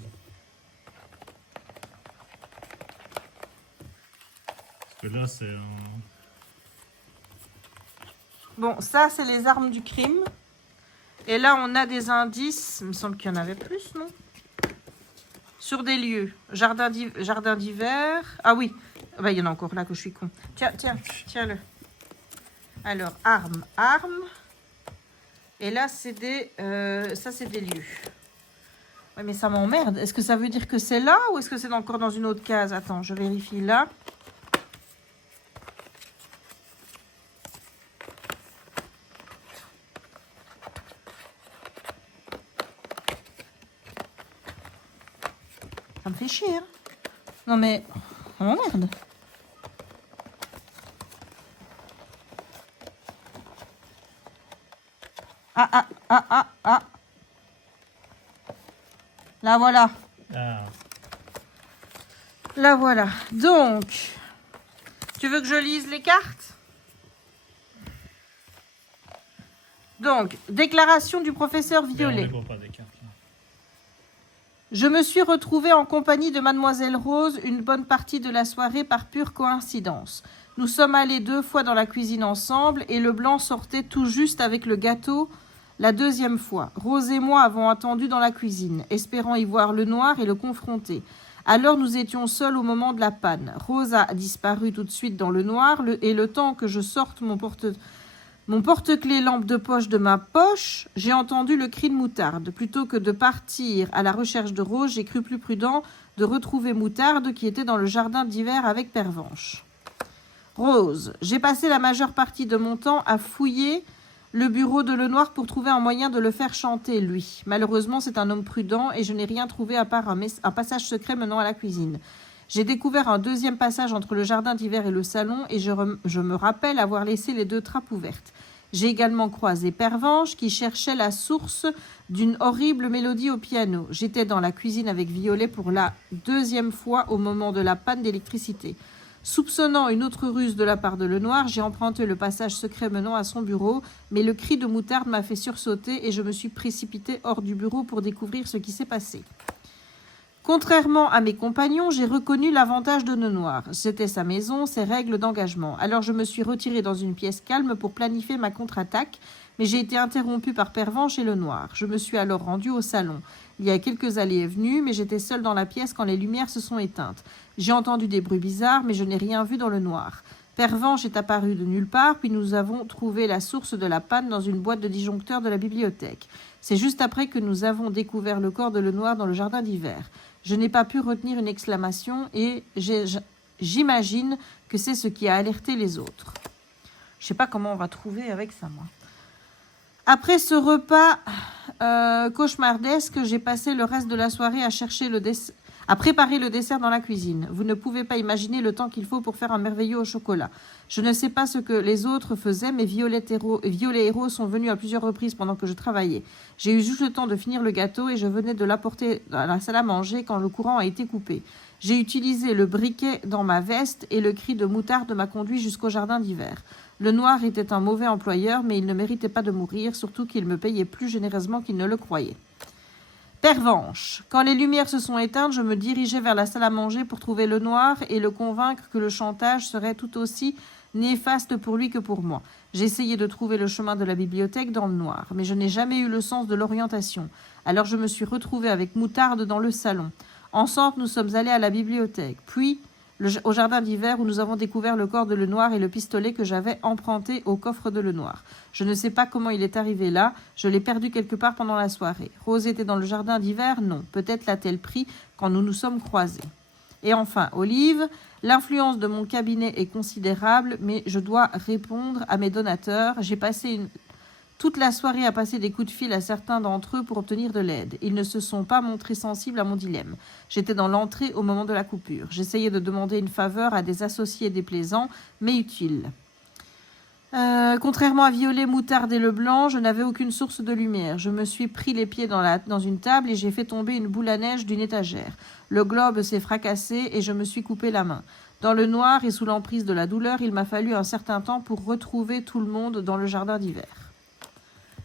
Parce que là, c'est un... Bon, ça, c'est les armes du crime. Et là, on a des indices. Il me semble qu'il y en avait plus, non? Sur des lieux. Jardin d'hiver. Ah oui. Bah, il y en a encore là que je suis con. Tiens, tiens-le. Alors, armes. Et là, c'est des... ça, c'est des lieux. Ouais, mais ça m'emmerde. Est-ce que ça veut dire que c'est là ou est-ce que c'est encore dans une autre case? Attends, je vérifie là. Ça me fait chier, hein. Non mais... ça m'emmerde. Ah. Là, voilà. Ah. Là, voilà. Donc, tu veux que je lise les cartes? Donc, déclaration du professeur Mais on Violet. les voit pas des cartes, là. Je me suis retrouvée en compagnie de Mademoiselle Rose une bonne partie de la soirée par pure coïncidence. Nous sommes allés 2 fois dans la cuisine ensemble et le blanc sortait tout juste avec le gâteau la 2e fois. Rose et moi avons attendu dans la cuisine, espérant y voir le noir et le confronter. Alors nous étions seuls au moment de la panne. Rose a disparu tout de suite dans le noir et le temps que je sorte mon porte-clés lampe de poche de ma poche, j'ai entendu le cri de Moutarde. Plutôt que de partir à la recherche de Rose, j'ai cru plus prudent de retrouver Moutarde qui était dans le jardin d'hiver avec Pervenche. Rose, j'ai passé la majeure partie de mon temps à fouiller le bureau de Lenoir pour trouver un moyen de le faire chanter, lui. Malheureusement, c'est un homme prudent et je n'ai rien trouvé à part un passage secret menant à la cuisine. J'ai découvert un 2e passage entre le jardin d'hiver et le salon et je me rappelle avoir laissé les 2 trappes ouvertes. J'ai également croisé Pervenche qui cherchait la source d'une horrible mélodie au piano. J'étais dans la cuisine avec Violet pour la 2e fois au moment de la panne d'électricité. Soupçonnant une autre ruse de la part de Lenoir, j'ai emprunté le passage secret menant à son bureau, mais le cri de Moutarde m'a fait sursauter et je me suis précipitée hors du bureau pour découvrir ce qui s'est passé. Contrairement à mes compagnons, j'ai reconnu l'avantage de Lenoir. C'était sa maison, ses règles d'engagement. Alors je me suis retirée dans une pièce calme pour planifier ma contre-attaque, mais j'ai été interrompue par Pervenche et Lenoir. Je me suis alors rendue au salon. Il y a quelques allées et venues, mais j'étais seule dans la pièce quand les lumières se sont éteintes. J'ai entendu des bruits bizarres, mais je n'ai rien vu dans le noir. Pervenche est apparu de nulle part, puis nous avons trouvé la source de la panne dans une boîte de disjoncteurs de la bibliothèque. C'est juste après que nous avons découvert le corps de Lenoir dans le jardin d'hiver. Je n'ai pas pu retenir une exclamation et j'imagine que c'est ce qui a alerté les autres. Je ne sais pas comment on va trouver avec ça, moi. Après ce repas cauchemardesque, j'ai passé le reste de la soirée à préparer le dessert dans la cuisine. Vous ne pouvez pas imaginer le temps qu'il faut pour faire un merveilleux au chocolat. Je ne sais pas ce que les autres faisaient, mais Violet et Rose sont venus à plusieurs reprises pendant que je travaillais. J'ai eu juste le temps de finir le gâteau et je venais de l'apporter à la salle à manger quand le courant a été coupé. J'ai utilisé le briquet dans ma veste et le cri de Moutarde m'a conduit jusqu'au jardin d'hiver. Le noir était un mauvais employeur, mais il ne méritait pas de mourir, surtout qu'il me payait plus généreusement qu'il ne le croyait. Pervenche. Quand les lumières se sont éteintes, je me dirigeais vers la salle à manger pour trouver le noir et le convaincre que le chantage serait tout aussi néfaste pour lui que pour moi. J'ai essayé de trouver le chemin de la bibliothèque dans le noir, mais je n'ai jamais eu le sens de l'orientation. Alors je me suis retrouvée avec Moutarde dans le salon. Ensemble, nous sommes allés à la bibliothèque, puis au jardin d'hiver où nous avons découvert le corps de Lenoir et le pistolet que j'avais emprunté au coffre de Lenoir. Je ne sais pas comment il est arrivé là, je l'ai perdu quelque part pendant la soirée. Rose était dans le jardin d'hiver? Non. Peut-être l'a-t-elle pris quand nous nous sommes croisés. Et enfin, Olive, l'influence de mon cabinet est considérable, mais je dois répondre à mes donateurs. J'ai passé toute la soirée à passer des coups de fil à certains d'entre eux pour obtenir de l'aide. Ils ne se sont pas montrés sensibles à mon dilemme. J'étais dans l'entrée au moment de la coupure. J'essayais de demander une faveur à des associés déplaisants, mais utiles. Contrairement à Violet, Moutarde et Leblanc, je n'avais aucune source de lumière. Je me suis pris les pieds dans une table et j'ai fait tomber une boule à neige d'une étagère. Le globe s'est fracassé et je me suis coupé la main. Dans le noir et sous l'emprise de la douleur, il m'a fallu un certain temps pour retrouver tout le monde dans le jardin d'hiver.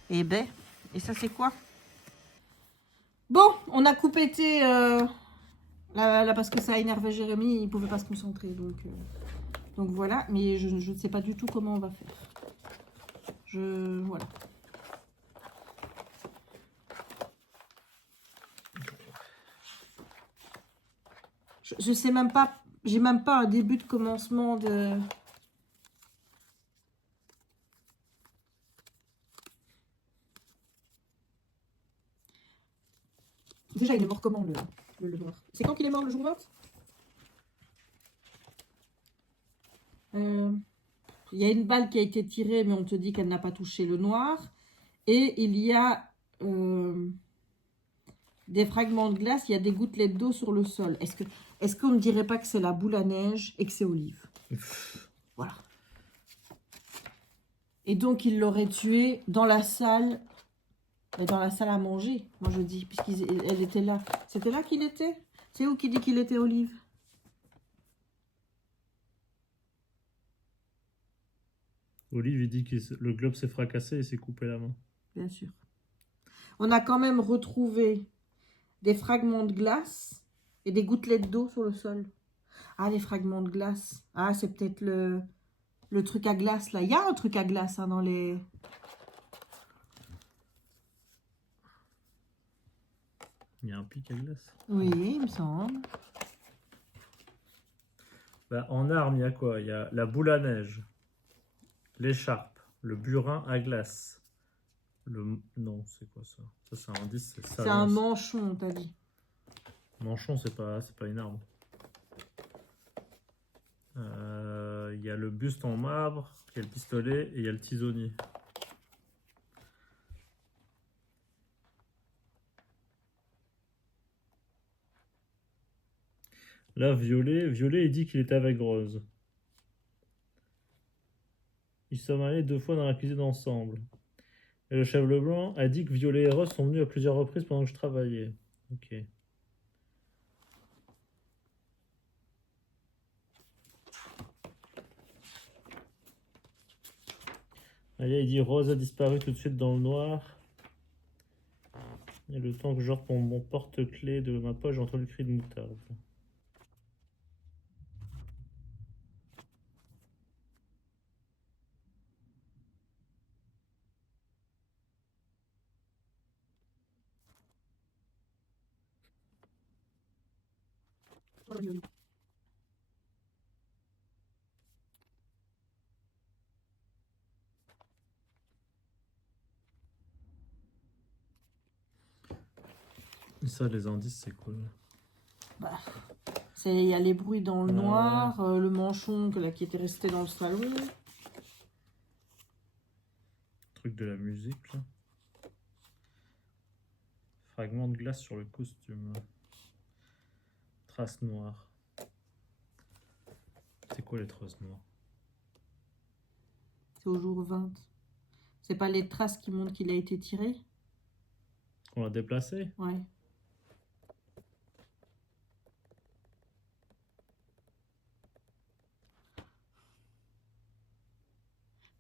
Eh ben, et ça c'est quoi? Bon, on a coupé là parce que ça a énervé Jérémy, il pouvait pas se concentrer, donc voilà. Mais je ne sais pas du tout comment on va faire. Voilà. Je sais même pas, j'ai même pas un début de commencement de... Déjà, il est mort comment, le noir? C'est quand qu'il est mort, le jour 20? Il y a une balle qui a été tirée, mais on te dit qu'elle n'a pas touché le noir. Et il y a des fragments de glace, il y a des gouttelettes d'eau sur le sol. Est-ce qu'on ne dirait pas que c'est la boule à neige et que c'est Olive? Voilà. Et donc, il l'aurait tué dans la salle à manger, moi je dis, puisqu'elle était là. C'était là qu'il était? C'est où qui dit qu'il était, Olive? Olive, il dit que le globe s'est fracassé et s'est coupé la main. Bien sûr. On a quand même retrouvé des fragments de glace et des gouttelettes d'eau sur le sol. Ah, les fragments de glace. Ah, c'est peut-être le truc à glace, là. Il y a un truc à glace, hein, dans les... Il y a un pic à glace. Oui, il me semble. Bah, en armes, il y a quoi? Il y a la boule à neige, l'écharpe, le burin à glace. Non, c'est quoi ça? Ça, c'est un indice. C'est un manchon, t'as dit. Manchon, c'est pas une arme. Il y a le buste en marbre, il y a le pistolet et il y a le tisonnier. Là, Violet, il dit qu'il était avec Rose. Ils sont allés 2 fois dans la cuisine ensemble. Et le chef Leblanc a dit que Violet et Rose sont venus à plusieurs reprises pendant que je travaillais. Ok. Allez, il dit Rose a disparu tout de suite dans le noir. Et le temps que je reprends mon porte-clés de ma poche, j'ai entendu le cri de moutarde. Et ça, les indices, c'est quoi? Bah, il y a les bruits dans le noir, le manchon qui était resté dans le salon. Truc de la musique, là. Fragment de glace sur le costume. Traces noires. C'est quoi les traces noires? C'est au jour 20. C'est pas les traces qui montrent qu'il a été tiré? On l'a déplacé? Ouais.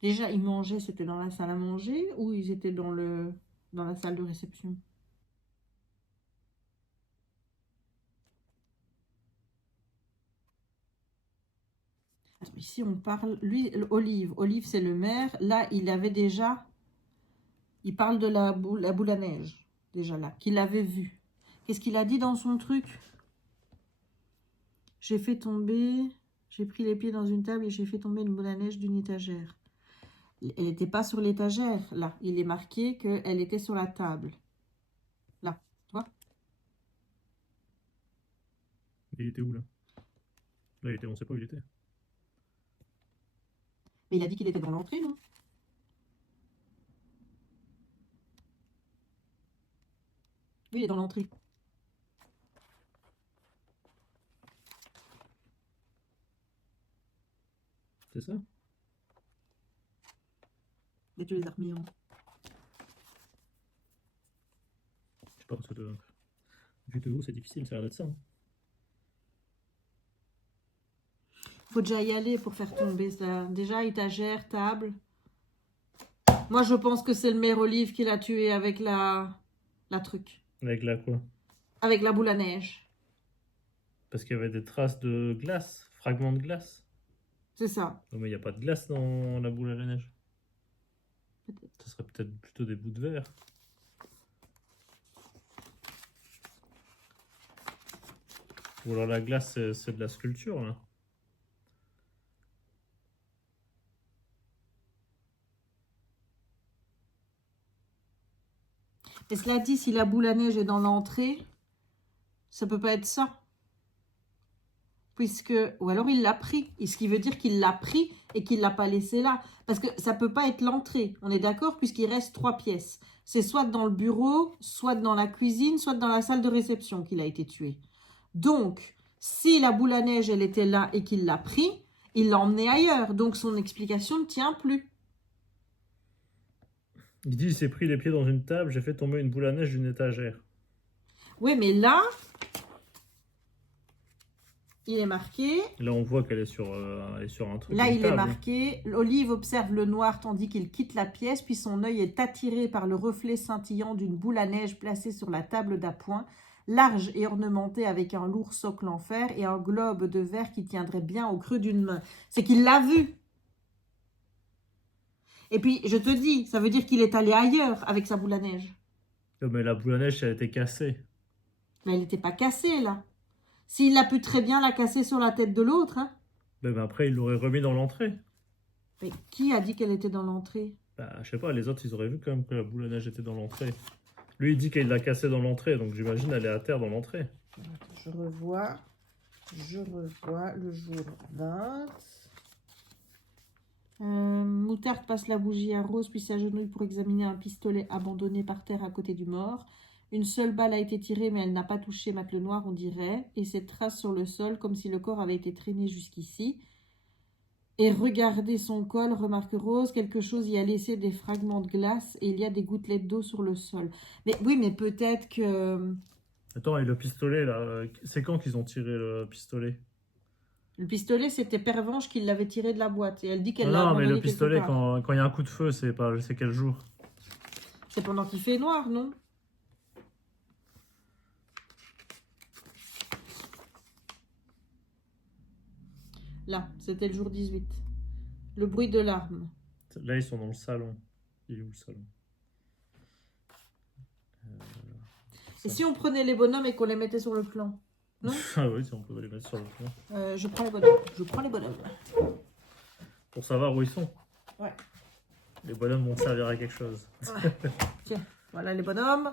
Déjà, ils mangeaient, c'était dans la salle à manger ou ils étaient dans la salle de réception? Attends, ici, on parle... Lui, Olive. Olive, c'est le maire. Là, il avait déjà... Il parle de la boule à neige, déjà là, qu'il avait vue. Qu'est-ce qu'il a dit dans son truc? J'ai fait tomber... J'ai pris les pieds dans une table et j'ai fait tomber une boule à neige d'une étagère. Elle n'était pas sur l'étagère, là. Il est marqué qu'elle était sur la table. Là, tu vois? Il était où, là? Là, on sait pas où il était. Mais il a dit qu'il était dans l'entrée, non? Oui, il est dans l'entrée. C'est ça? Et tu les as remis en... Je sais pas, parce que vu de haut, c'est difficile, ça a l'air d'être ça. Hein. Faut déjà y aller pour faire tomber ça. Déjà, étagère, table. Moi, je pense que c'est le maire Olive qui l'a tué avec la truc. Avec la quoi? Avec la boule à neige. Parce qu'il y avait des traces de glace, fragments de glace. C'est ça. Non, mais il n'y a pas de glace dans la boule à la neige. Peut-être. Ça serait peut-être plutôt des bouts de verre. Ou alors la glace, c'est de la sculpture, là. Et cela dit, si la boule à neige est dans l'entrée, ça peut pas être ça. Puisque, ou alors il l'a pris. Et ce qui veut dire qu'il l'a pris et qu'il l'a pas laissé là. Parce que ça peut pas être l'entrée. On est d'accord, puisqu'il reste 3 pièces. C'est soit dans le bureau, soit dans la cuisine, soit dans la salle de réception qu'il a été tué. Donc, si la boule à neige, elle était là et qu'il l'a pris, il l'a emmené ailleurs. Donc, son explication ne tient plus. Il dit, il s'est pris les pieds dans une table, j'ai fait tomber une boule à neige d'une étagère. Oui, mais là, il est marqué. Là, on voit qu'elle est sur un truc. Là, une il est table. marqué. Olive observe le noir tandis qu'il quitte la pièce, puis son œil est attiré par le reflet scintillant d'une boule à neige placée sur la table d'appoint, large et ornementée avec un lourd socle en fer et un globe de verre qui tiendrait bien au creux d'une main. C'est qu'il l'a vu. Et puis, je te dis, ça veut dire qu'il est allé ailleurs avec sa boule à neige. Oh, mais la boule à neige, elle a été cassée. Mais elle n'était pas cassée, là. S'il a pu très bien la casser sur la tête de l'autre, hein. Ben, après, il l'aurait remis dans l'entrée. Mais qui a dit qu'elle était dans l'entrée? Bah, je sais pas, les autres, ils auraient vu quand même que la boule à neige était dans l'entrée. Lui, il dit qu'il l'a cassée dans l'entrée, donc j'imagine elle est à terre dans l'entrée. Je revois le jour 20. Moutarde passe la bougie à Rose, puis s'agenouille pour examiner un pistolet abandonné par terre à côté du mort. Une seule balle a été tirée, mais elle n'a pas touché Matelot Noir, on dirait, et cette trace sur le sol, comme si le corps avait été traîné jusqu'ici. Et regardez son col, remarque Rose, quelque chose y a laissé des fragments de glace, et il y a des gouttelettes d'eau sur le sol. Mais oui, mais peut-être que... Attends, et le pistolet, là, c'est quand qu'ils ont tiré le pistolet? Le pistolet, c'était Pervenche qui l'avait tiré de la boîte, et elle dit qu'elle l'a Non, mais abandonné le pistolet, quelque part. quand il y a un coup de feu, c'est pas, je sais quel jour. C'est pendant qu'il fait noir, non? Là, c'était le jour 18. Le bruit de larmes. Là, ils sont dans le salon. Il est où le salon? Et si on prenait les bonhommes et qu'on les mettait sur le plan? Non? Ah oui, si on peut les mettre sur le plan. Je prends les bonhommes. Je prends les bonhommes. Pour savoir où ils sont. Ouais. Les bonhommes vont servir à quelque chose. Ouais. Tiens, voilà les bonhommes.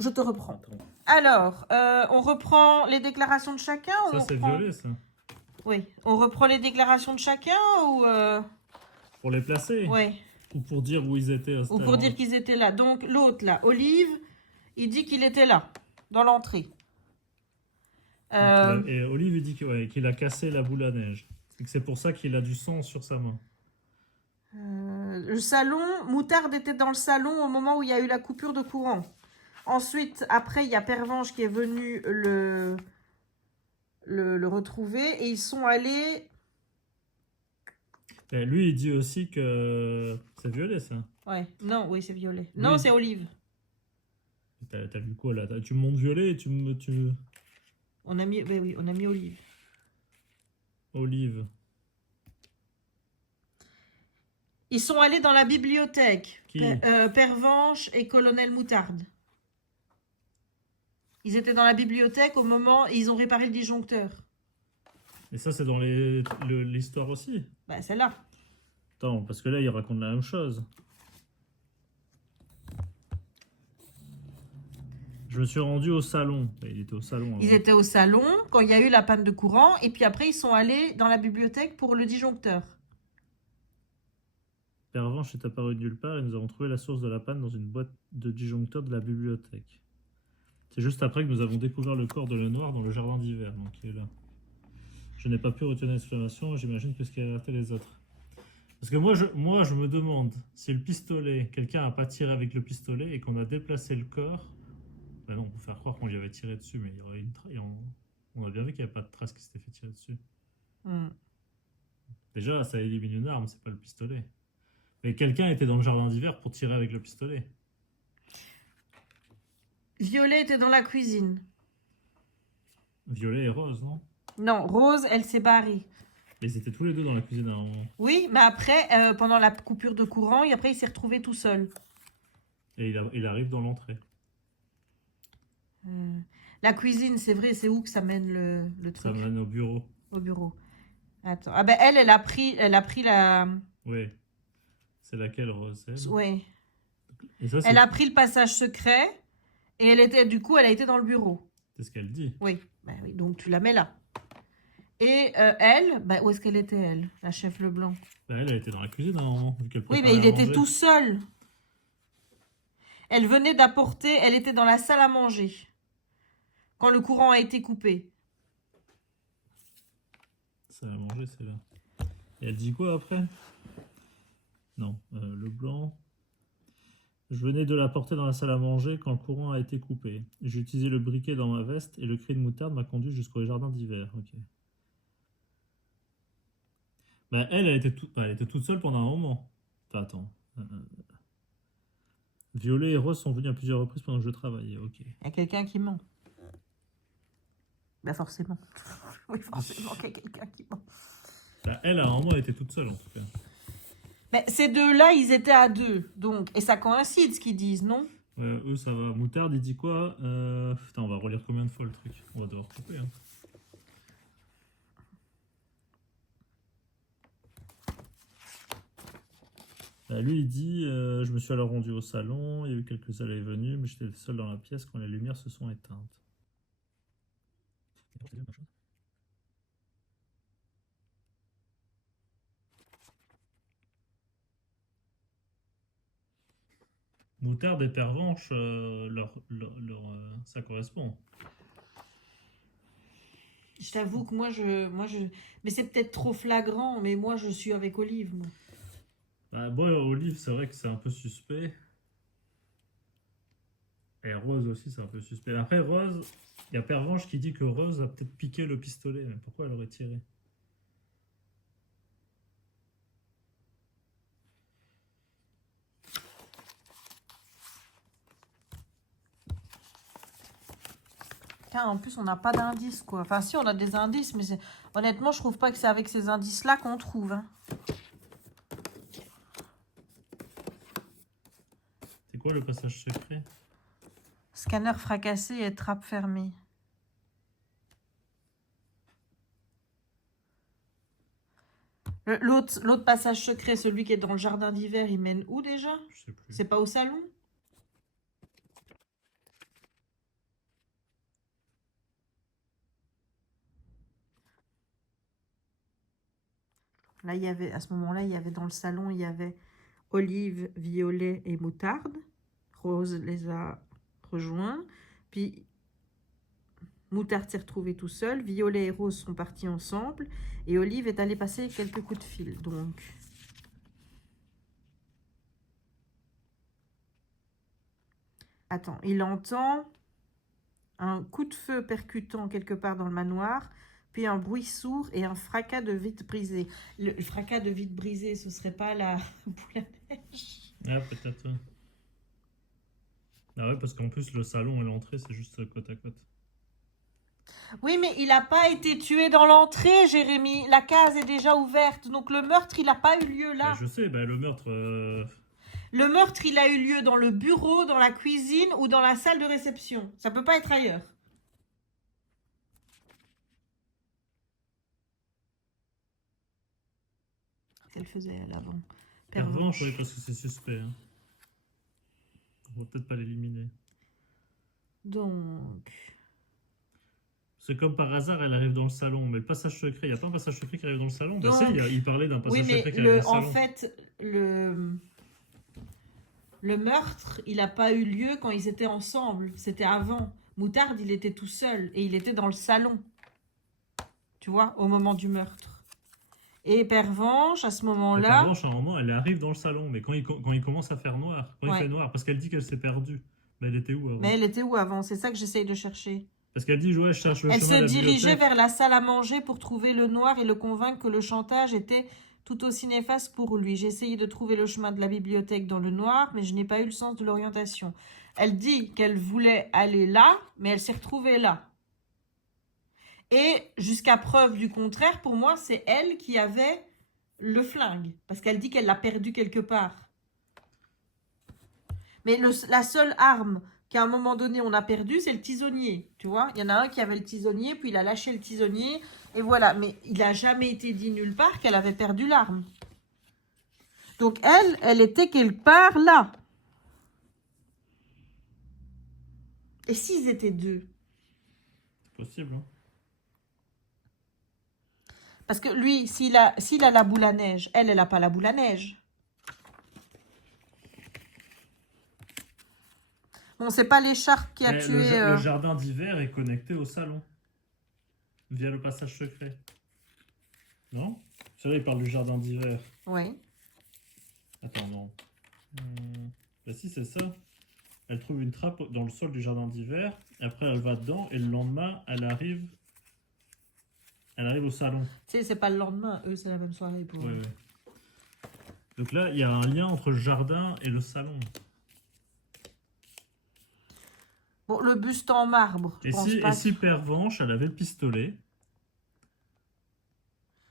Je te reprends. Attends. Alors, on reprend les déclarations de chacun ou Ça, c'est reprend... violet, ça. Oui. On reprend les déclarations de chacun ou... Pour les placer? Oui. Ou pour dire où ils étaient à cet Ou pour endroit. dire qu'ils étaient là. Donc, l'autre, là, Olive, il dit qu'il était là, dans l'entrée. Et Olive il dit qu'il a cassé la boule à neige. Et que c'est pour ça qu'il a du sang sur sa main. Le salon, Moutarde était dans le salon au moment où il y a eu la coupure de courant. Ensuite, après, il y a Pervenche qui est venu le retrouver et ils sont allés... Et lui, il dit aussi que c'est violet, ça. Ouais, non, oui, c'est violet. Oui. Non, c'est Olive. T'as vu quoi, là? Tu me montres violet et tu me... On a mis, oui, on a mis Olive. Olive. Ils sont allés dans la bibliothèque. Qui? Pervenche et Colonel Moutarde. Ils étaient dans la bibliothèque au moment... Ils ont réparé le disjoncteur. Et ça, c'est dans l'histoire aussi? Bah, c'est là. Attends, parce que là, il raconte la même chose. Je me suis rendu au salon. Il était au salon. Ils étaient au salon quand il y a eu la panne de courant. Et puis après, ils sont allés dans la bibliothèque pour le disjoncteur. Pervenche est apparu de nulle part et nous avons trouvé la source de la panne dans une boîte de disjoncteur de la bibliothèque. C'est juste après que nous avons découvert le corps de Lenoir dans le jardin d'hiver, donc il est là. Je n'ai pas pu retenir l'exclamation, j'imagine que ce qui a alerté les autres. Parce que moi, je me demande si le pistolet, quelqu'un n'a pas tiré avec le pistolet et qu'on a déplacé le corps. Ben non, on peut faire croire qu'on lui avait tiré dessus, mais il y aurait on a bien vu qu'il n'y a pas de trace qui s'était fait tirer dessus. Déjà, ça élimine une arme, c'est pas le pistolet. Mais quelqu'un était dans le jardin d'hiver pour tirer avec le pistolet. Violet était dans la cuisine. Violet et Rose, non? Non, Rose, elle s'est barrée. Mais ils étaient tous les deux dans la cuisine à un moment. Oui, mais après, pendant la coupure de courant, et après, il s'est retrouvé tout seul. Et il arrive dans l'entrée. La cuisine, c'est vrai, c'est où que ça mène le Ça truc? mène au bureau. Au bureau. Attends. Ah ben elle a pris la... Oui. C'est laquelle, Rose? Ouais. Et ça, Elle a pris le passage secret et elle a été dans le bureau. c'est ce qu'elle dit. Oui. Ben oui, donc tu la mets là. Et elle, ben, où est-ce qu'elle était, elle, la chef Leblanc? Bah, elle était dans la cuisine à un moment, vu qu'elle Oui, préparait mais il à était manger. tout seul. Elle venait d'apporter, elle était dans la salle à manger quand le courant a été coupé. Ça a mangé, c'est là. Et elle dit quoi après? Non, Leblanc. Je venais de la porter dans la salle à manger quand le courant a été coupé. J'ai utilisé le briquet dans ma veste et le cri de moutarde m'a conduit jusqu'au jardin d'hiver. Ok. Bah, elle était toute seule pendant un moment. Enfin, attends. Violet et Rose sont venus à plusieurs reprises pendant que je travaillais. Ok. Il y a quelqu'un qui ment. Ben forcément. Oui, forcément qu'il y a quelqu'un qui ment. Bah, elle, à un moment, elle était toute seule en tout cas. Mais ces deux-là, ils étaient à deux. Donc, et ça coïncide ce qu'ils disent, non? Eux, ça va. Moutarde, il dit quoi? Putain, on va relire combien de fois le truc? On va devoir couper. Hein. Lui, il dit je me suis alors rendu au salon, il y a eu quelques allées et venues, mais j'étais seul dans la pièce quand les lumières se sont éteintes. Moutarde et Pervenche, ça correspond. Je t'avoue que moi, mais c'est peut-être trop flagrant, mais moi, je suis avec Olive, moi. Bah, bon, Olive, c'est vrai que c'est un peu suspect. Et Rose aussi, c'est un peu suspect. Après, Rose, il y a Pervenche qui dit que Rose a peut-être piqué le pistolet. Mais pourquoi elle aurait tiré? Tiens, en plus, on n'a pas d'indices, quoi. Enfin, si, on a des indices, mais honnêtement, je trouve pas que c'est avec ces indices-là qu'on trouve. Hein. C'est quoi le passage secret? Scanner fracassé et trappe fermée. L'autre passage secret, celui qui est dans le jardin d'hiver, il mène où déjà? Je sais plus. C'est pas au salon? Là, il y avait, à ce moment-là, il y avait dans le salon, il y avait Olive, Violet et Moutarde. Rose les a rejoints. Puis Moutarde s'est retrouvé tout seul. Violet et Rose sont partis ensemble. Et Olive est allée passer quelques coups de fil. Donc, attends, il entend un coup de feu percutant quelque part dans le manoir, puis un bruit sourd et un fracas de vitre brisée. Le fracas de vitre brisée, ce serait pas la boule à neige? Ah, peut-être. Ouais. Ah ouais, parce qu'en plus, le salon et l'entrée, c'est juste côte à côte. Oui, mais il n'a pas été tué dans l'entrée, Jérémy. La case est déjà ouverte. Donc le meurtre, il n'a pas eu lieu là. Bah, je sais, bah, le meurtre... Le meurtre, il a eu lieu dans le bureau, dans la cuisine ou dans la salle de réception. Ça peut pas être ailleurs. Qu'elle faisait à l'avant. Pervenche, oui, parce que c'est suspect. Hein. On va peut-être pas l'éliminer. Donc... C'est comme par hasard, elle arrive dans le salon. Mais le passage secret, il n'y a pas un passage secret qui arrive dans le salon? Donc, bah si, il parlait d'un passage oui, mais secret qui arrive dans le salon. en fait, le meurtre, il n'a pas eu lieu quand ils étaient ensemble. C'était avant. Moutarde, il était tout seul et il était dans le salon. Tu vois, au moment du meurtre. Et Pervenche, à ce moment-là... Pervenche, à un moment, elle arrive dans le salon. Mais quand il commence à faire noir, quand il fait noir, parce qu'elle dit qu'elle s'est perdue. Mais elle était où avant? Mais elle était où avant? C'est ça que j'essaye de chercher. Parce qu'elle dit, ouais, je cherche le Elle chemin se de la dirigeait bibliothèque. vers la salle à manger pour trouver le noir et le convaincre que le chantage était tout aussi néfaste pour lui. J'ai essayé de trouver le chemin de la bibliothèque dans le noir, mais je n'ai pas eu le sens de l'orientation. Elle dit qu'elle voulait aller là, mais elle s'est retrouvée là. Et jusqu'à preuve du contraire, pour moi, c'est elle qui avait le flingue. Parce qu'elle dit qu'elle l'a perdu quelque part. Mais la seule arme qu'à un moment donné on a perdue, c'est le tisonnier. Tu vois, il y en a un qui avait le tisonnier, puis il a lâché le tisonnier. Et voilà, mais il n'a jamais été dit nulle part qu'elle avait perdu l'arme. Donc elle était quelque part là. Et s'ils étaient deux? C'est possible, hein. Parce que lui, s'il a la boule à neige, elle n'a pas la boule à neige. Bon, c'est pas l'écharpe qui a Mais tué... le jardin d'hiver est connecté au salon. Via le passage secret. Non? Celui-là, il parle du jardin d'hiver. Oui. Attends, non. Bah si, c'est ça. Elle trouve une trappe dans le sol du jardin d'hiver. Après, elle va dedans. Et le lendemain, elle arrive au salon. Tu sais, c'est pas le lendemain. Eux, c'est la même soirée pour eux. Ouais, ouais. Donc là, il y a un lien entre le jardin et le salon. Bon, le buste en marbre. Et si Pervenche, elle avait le pistolet,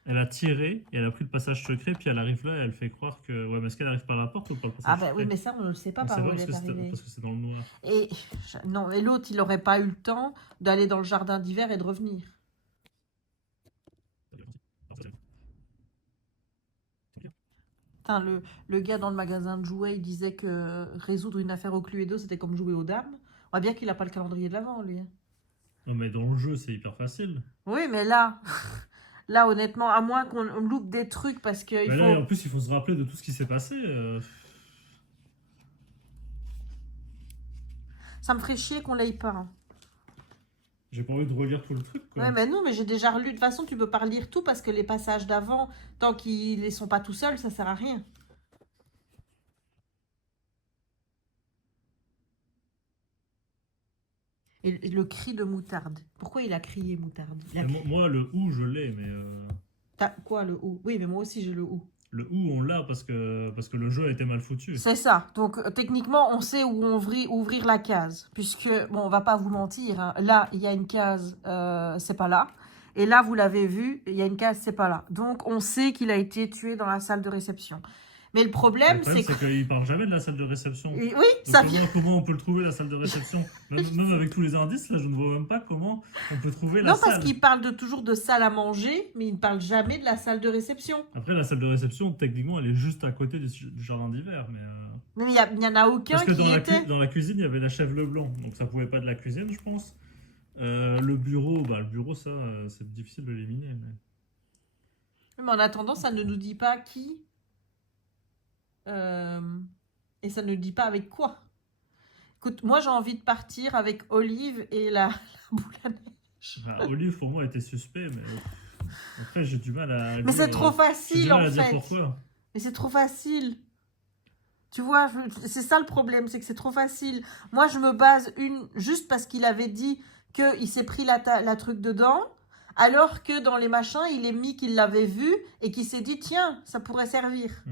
elle a tiré et elle a pris le passage secret, puis elle arrive là et elle fait croire que... Ouais, mais est-ce qu'elle arrive par la porte ou par le passage secret? Ah ben oui, mais ça, on ne le sait pas On par sait où pas elle est arrivée. parce que c'est dans le noir. Et non, et l'autre, il n'aurait pas eu le temps d'aller dans le jardin d'hiver et de revenir. Putain, le gars dans le magasin de jouets, il disait que résoudre une affaire au Cluedo, c'était comme jouer aux dames. On voit bien qu'il n'a pas le calendrier de l'avant, lui. Non, mais dans le jeu, c'est hyper facile. Oui, mais là, là, honnêtement, à moins qu'on loupe des trucs parce qu'il Mais faut... là, en plus, il faut se rappeler de tout ce qui s'est passé. Ça me ferait chier qu'on l'aille pas. Hein. J'ai pas envie de relire tout le truc, quoi. Ouais, mais non, mais j'ai déjà relu. De toute façon, tu peux pas relire tout parce que les passages d'avant, tant qu'ils ne sont pas tout seuls, ça sert à rien. Et le cri de moutarde. Pourquoi il a crié moutarde? Moi, le ou, je l'ai, mais... T'as quoi, le ou? Oui, mais moi aussi, j'ai le ou. Le ou, on l'a parce que le jeu a été mal foutu. C'est ça. Donc, techniquement, on sait où ouvrir la case. Puisque, bon, on va pas vous mentir. Hein. Là, il y a une case, c'est pas là. Et là, vous l'avez vu, il y a une case, c'est pas là. Donc, on sait qu'il a été tué dans la salle de réception. Mais le problème, c'est qu'il parle jamais de la salle de réception. Et oui, ça vient. Comment on peut le trouver, la salle de réception? Même avec tous les indices, là, je ne vois même pas comment on peut trouver la salle. Non, parce qu'il parle toujours de salle à manger, mais il ne parle jamais de la salle de réception. Après, la salle de réception, techniquement, elle est juste à côté du jardin d'hiver. Mais il n'y en a aucun parce que qui était... dans la cuisine, il y avait la chèvre Leblanc. Donc ça pouvait pas de la cuisine, je pense. Le bureau, ça, c'est difficile de l'éliminer. Mais en attendant, ça ne nous dit pas qui... Et ça ne dit pas avec quoi. Écoute, moi j'ai envie de partir avec Olive et la boule à neige. Olive pour moi était suspect, mais après j'ai du mal à. Mais c'est trop facile en fait. Pourquoi. Mais c'est trop facile. Tu vois, c'est ça le problème, c'est que c'est trop facile. Moi je me base juste parce qu'il avait dit qu'il s'est pris la truc dedans, alors que dans les machins, il est mis qu'il l'avait vu et qu'il s'est dit tiens, ça pourrait servir.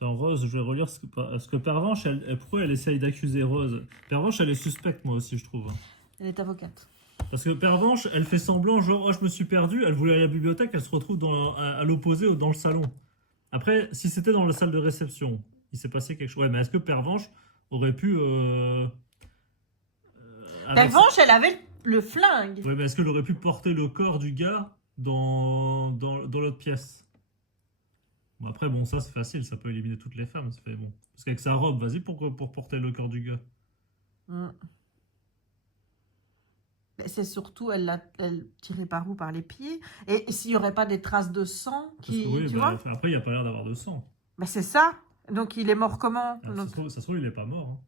Dans Rose, je vais relire ce que Pervenche, pourquoi elle essaye d'accuser Rose? Pervenche, elle est suspecte, moi aussi, je trouve. Elle est avocate. Parce que Pervenche, elle fait semblant, genre, oh, je me suis perdue, elle voulait aller à la bibliothèque, elle se retrouve à l'opposé, dans le salon. Après, si c'était dans la salle de réception, il s'est passé quelque chose. Ouais, mais est-ce que Pervenche aurait pu... Pervenche, elle avait le flingue. Ouais, mais est-ce qu'elle aurait pu porter le corps du gars dans l'autre pièce? Bon, après, bon, ça c'est facile, ça peut éliminer toutes les femmes. Ça fait bon. Parce qu'avec sa robe, vas-y pour porter le corps du gars. C'est surtout, elle tirait par où? Par les pieds. Et s'il n'y aurait pas des traces de sang qui, oui, tu vois? après, il n'y a pas l'air d'avoir de sang. Bah, c'est ça. Donc, il est mort comment? Ça se trouve, il n'est pas mort. Hein.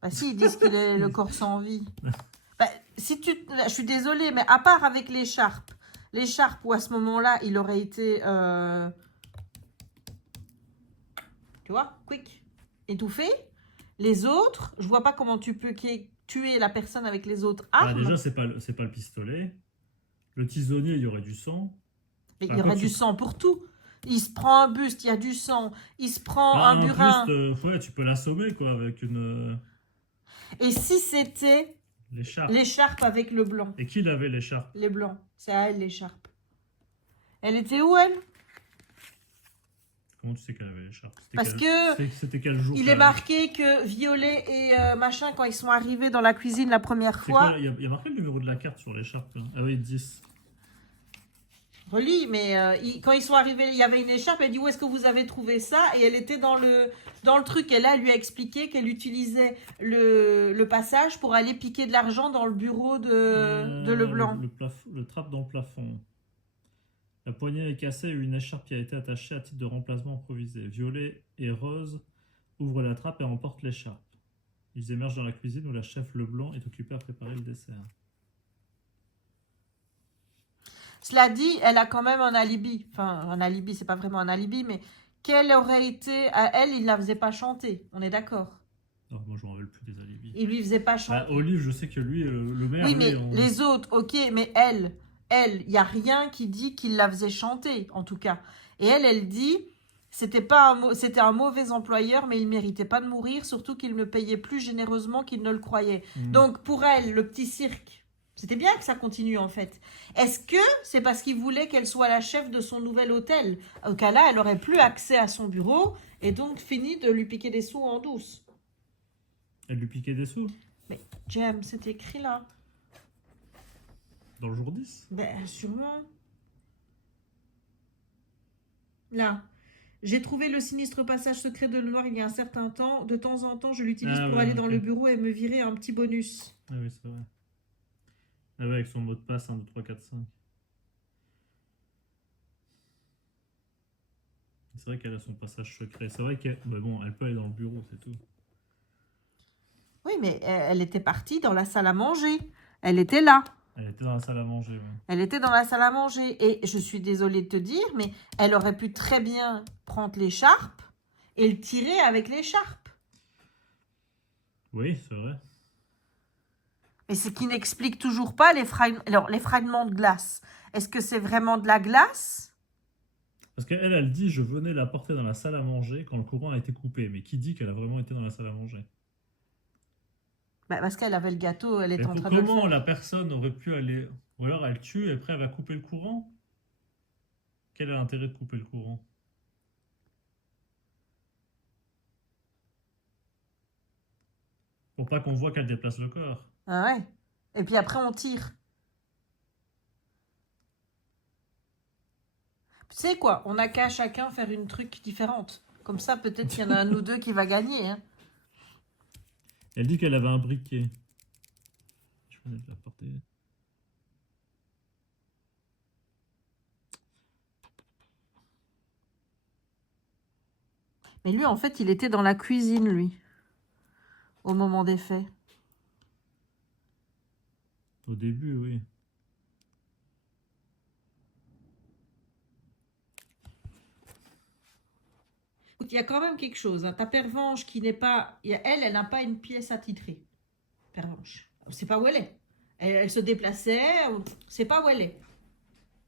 Bah, si, ils disent qu'il est le corps sans vie. Bah, je suis désolée, mais à part avec l'écharpe où à ce moment-là, il aurait été... Tu vois, quick, étouffé. Les autres, je vois pas comment tu peux qu'il y ait tuer la personne avec les autres Ah, armes. déjà, c'est pas le pistolet. Le tisonnier, il y aurait du sang. Mais il Ah, y quoi aurait que du tu- sang pour tout. Il se prend un buste, il y a du sang. Il se prend Bah, un un buste, burin. ouais, tu peux l'assommer, quoi, avec une Et si c'était l'écharpe. l'écharpe avec le blanc? Et qui avait l'écharpe? Les blancs. C'est à elle l'écharpe. Elle était où, elle? Comment tu sais qu'elle avait l'écharpe? Parce que C'était quel jour il qu'elle est avait- marqué que Violet et machin, quand ils sont arrivés dans la cuisine la première C'est quoi, fois... là il y a marqué le numéro de la carte sur l'écharpe, là. Ah oui, 10. Relis, mais quand ils sont arrivés, il y avait une écharpe. Elle dit où est-ce que vous avez trouvé ça? Et elle était dans le truc. Et là, elle lui a expliqué qu'elle utilisait le passage pour aller piquer de l'argent dans le bureau de Leblanc. Le trappe dans le plafond. La poignée est cassée et une écharpe qui a été attachée à titre de remplacement improvisé. Violet et Rose ouvrent la trappe et emportent l'écharpe. Ils émergent dans la cuisine où la chef Leblanc est occupée à préparer le dessert. Cela dit, elle a quand même un alibi. Enfin, un alibi, c'est pas vraiment un alibi, mais quelle aurait été à elle, il la faisait pas chanter. On est d'accord. Alors, moi, je me rappelle plus des alibis. Il lui faisait pas chanter. Bah, Olive, je sais que lui, le maire, Oui, lui, mais les autres, ok, mais il n'y a rien qui dit qu'il la faisait chanter, en tout cas. Et elle dit, c'était un mauvais employeur, mais il méritait pas de mourir, surtout qu'il me payait plus généreusement qu'il ne le croyait. Donc, pour elle, le petit cirque, c'était bien que ça continue, en fait. Est-ce que c'est parce qu'il voulait qu'elle soit la chef de son nouvel hôtel? Au cas là, elle aurait plus accès à son bureau, et donc fini de lui piquer des sous en douce. Elle lui piquait des sous Mais, James, c'est écrit là. dans le jour 10. Ben, sûrement. Là. J'ai trouvé le sinistre passage secret de Noir il y a un certain temps. De temps en temps, je l'utilise pour aller dans le bureau et me virer un petit bonus. Ah oui, c'est vrai. Ah ouais, avec son mot de passe 1, 2, 3, 4, 5. C'est vrai qu'elle a son passage secret. C'est vrai qu'elle mais bon, elle peut aller dans le bureau, c'est tout. Oui, mais elle était partie dans la salle à manger. Elle était là. Elle était dans la salle à manger, ouais. Elle était dans la salle à manger. Et je suis désolée de te dire, mais elle aurait pu très bien prendre l'écharpe et le tirer avec l'écharpe. Oui, c'est vrai. Mais ce qui n'explique toujours pas les fragments de glace. Est-ce que c'est vraiment de la glace? Parce qu'elle, elle dit, je venais la porter dans la salle à manger quand le courant a été coupé. Mais qui dit qu'elle a vraiment été dans la salle à manger? Bah, parce qu'elle avait le gâteau, elle était Mais en train de le comment faire. la personne aurait pu aller... Ou alors elle tue et après elle va couper le courant? Quel est l'intérêt de couper le courant? Pour pas qu'on voit qu'elle déplace le corps. Ah ouais. Et puis après, on tire. Tu sais quoi? On n'a qu'à chacun faire une truc différente. Comme ça, peut-être qu'il y en a un ou deux qui va gagner. Hein. Elle dit qu'elle avait un briquet. Je venais de la porter. Mais lui, en fait, il était dans la cuisine, lui. Au moment des faits. Au début, oui. Il y a quand même quelque chose. Hein. Ta Pervenche qui n'est pas... Elle n'a pas une pièce attitrée. Pervenche. On ne sait pas où elle est. Elle se déplaçait. On ne sait pas où elle est.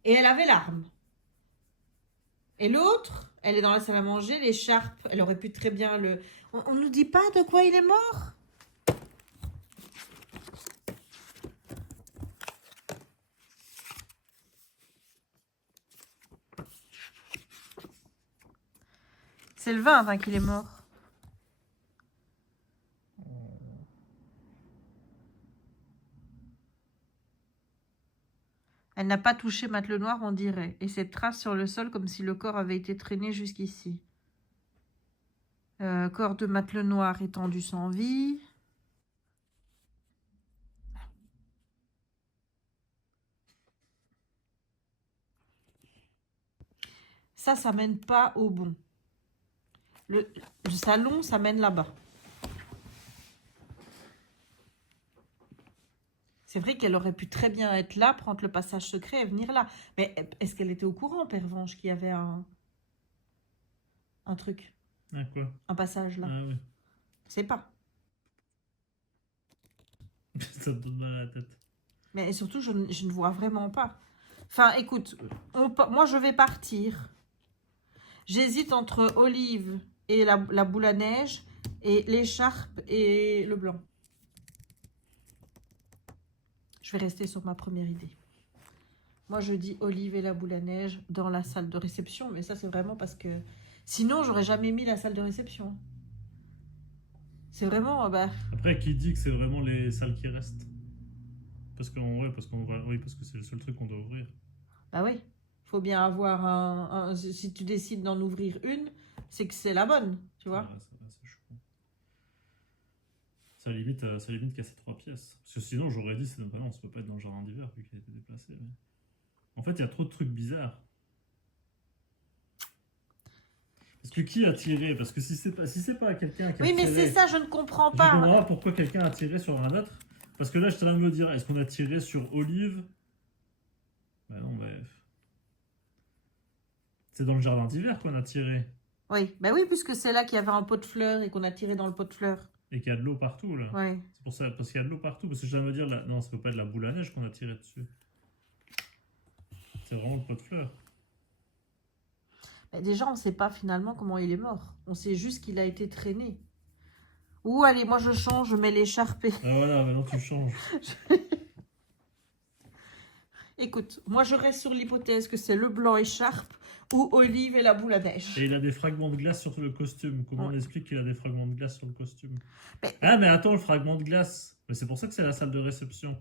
Et elle avait l'arme. Et l'autre, elle est dans la salle à manger, l'écharpe. Elle aurait pu très bien le... On ne nous dit pas de quoi il est mort? C'est le 20 hein, qu'il est mort. Elle n'a pas touché Mate Lenoir, on dirait. Et cette trace sur le sol comme si le corps avait été traîné jusqu'ici. Corps de Mate Lenoir étendu sans vie. Ça mène pas au bon. Le salon, ça mène là-bas. C'est vrai qu'elle aurait pu très bien être là, prendre le passage secret et venir là. Mais est-ce qu'elle était au courant, Pervenche, qu'il y avait un truc, Ah quoi? un passage là? Ah oui. Je sais pas. Ça me donne mal à la tête. Mais surtout, je ne vois vraiment pas. Enfin, écoute, moi, je vais partir. J'hésite entre Olive et la boule à neige et l'écharpe et le blanc. Je vais rester sur ma première idée. Moi, je dis Olive et la boule à neige dans la salle de réception. Mais ça, c'est vraiment parce que... Sinon, j'aurais jamais mis la salle de réception. C'est vraiment... Bah... Après, qui dit que c'est vraiment les salles qui restent? Parce qu'on va... Oui, parce que c'est le seul truc qu'on doit ouvrir. Bah oui. Faut bien avoir si tu décides d'en ouvrir une, c'est que c'est la bonne, tu vois. C'est chaud. Ça limite casser 3 pièces. Parce que sinon, j'aurais dit, bah non, ça peut pas être dans le jardin d'hiver vu qu'il a été déplacé. Mais... En fait, il y a trop de trucs bizarres. Parce que qui a tiré? Parce que si c'est pas quelqu'un qui a Oui, mais tiré... c'est ça, je ne comprends Je pas. comprends pas pourquoi quelqu'un a tiré sur un autre. Parce que là, je suis en train de me dire, est-ce qu'on a tiré sur Olive? Bah non, bref. C'est dans le jardin d'hiver qu'on a tiré. Oui, bah oui, puisque c'est là qu'il y avait un pot de fleurs et qu'on a tiré dans le pot de fleurs. Et qu'il y a de l'eau partout, là. Oui. C'est pour ça, parce qu'il y a de l'eau partout. Parce que je viens de me dire, là, non, ça peut pas être la boule à neige qu'on a tiré dessus. C'est vraiment le pot de fleurs. Mais déjà, on ne sait pas finalement comment il est mort. On sait juste qu'il a été traîné. Ou allez, moi je change, je mets l'écharpe. Ah voilà, maintenant tu changes. Écoute, moi je reste sur l'hypothèse que c'est le blanc écharpe ou Olive et la boule à neige. Et il a des fragments de glace sur le costume. Comment on explique qu'il a des fragments de glace sur le costume? Mais... Ah, mais attends, le fragment de glace. Mais c'est pour ça que c'est la salle de réception.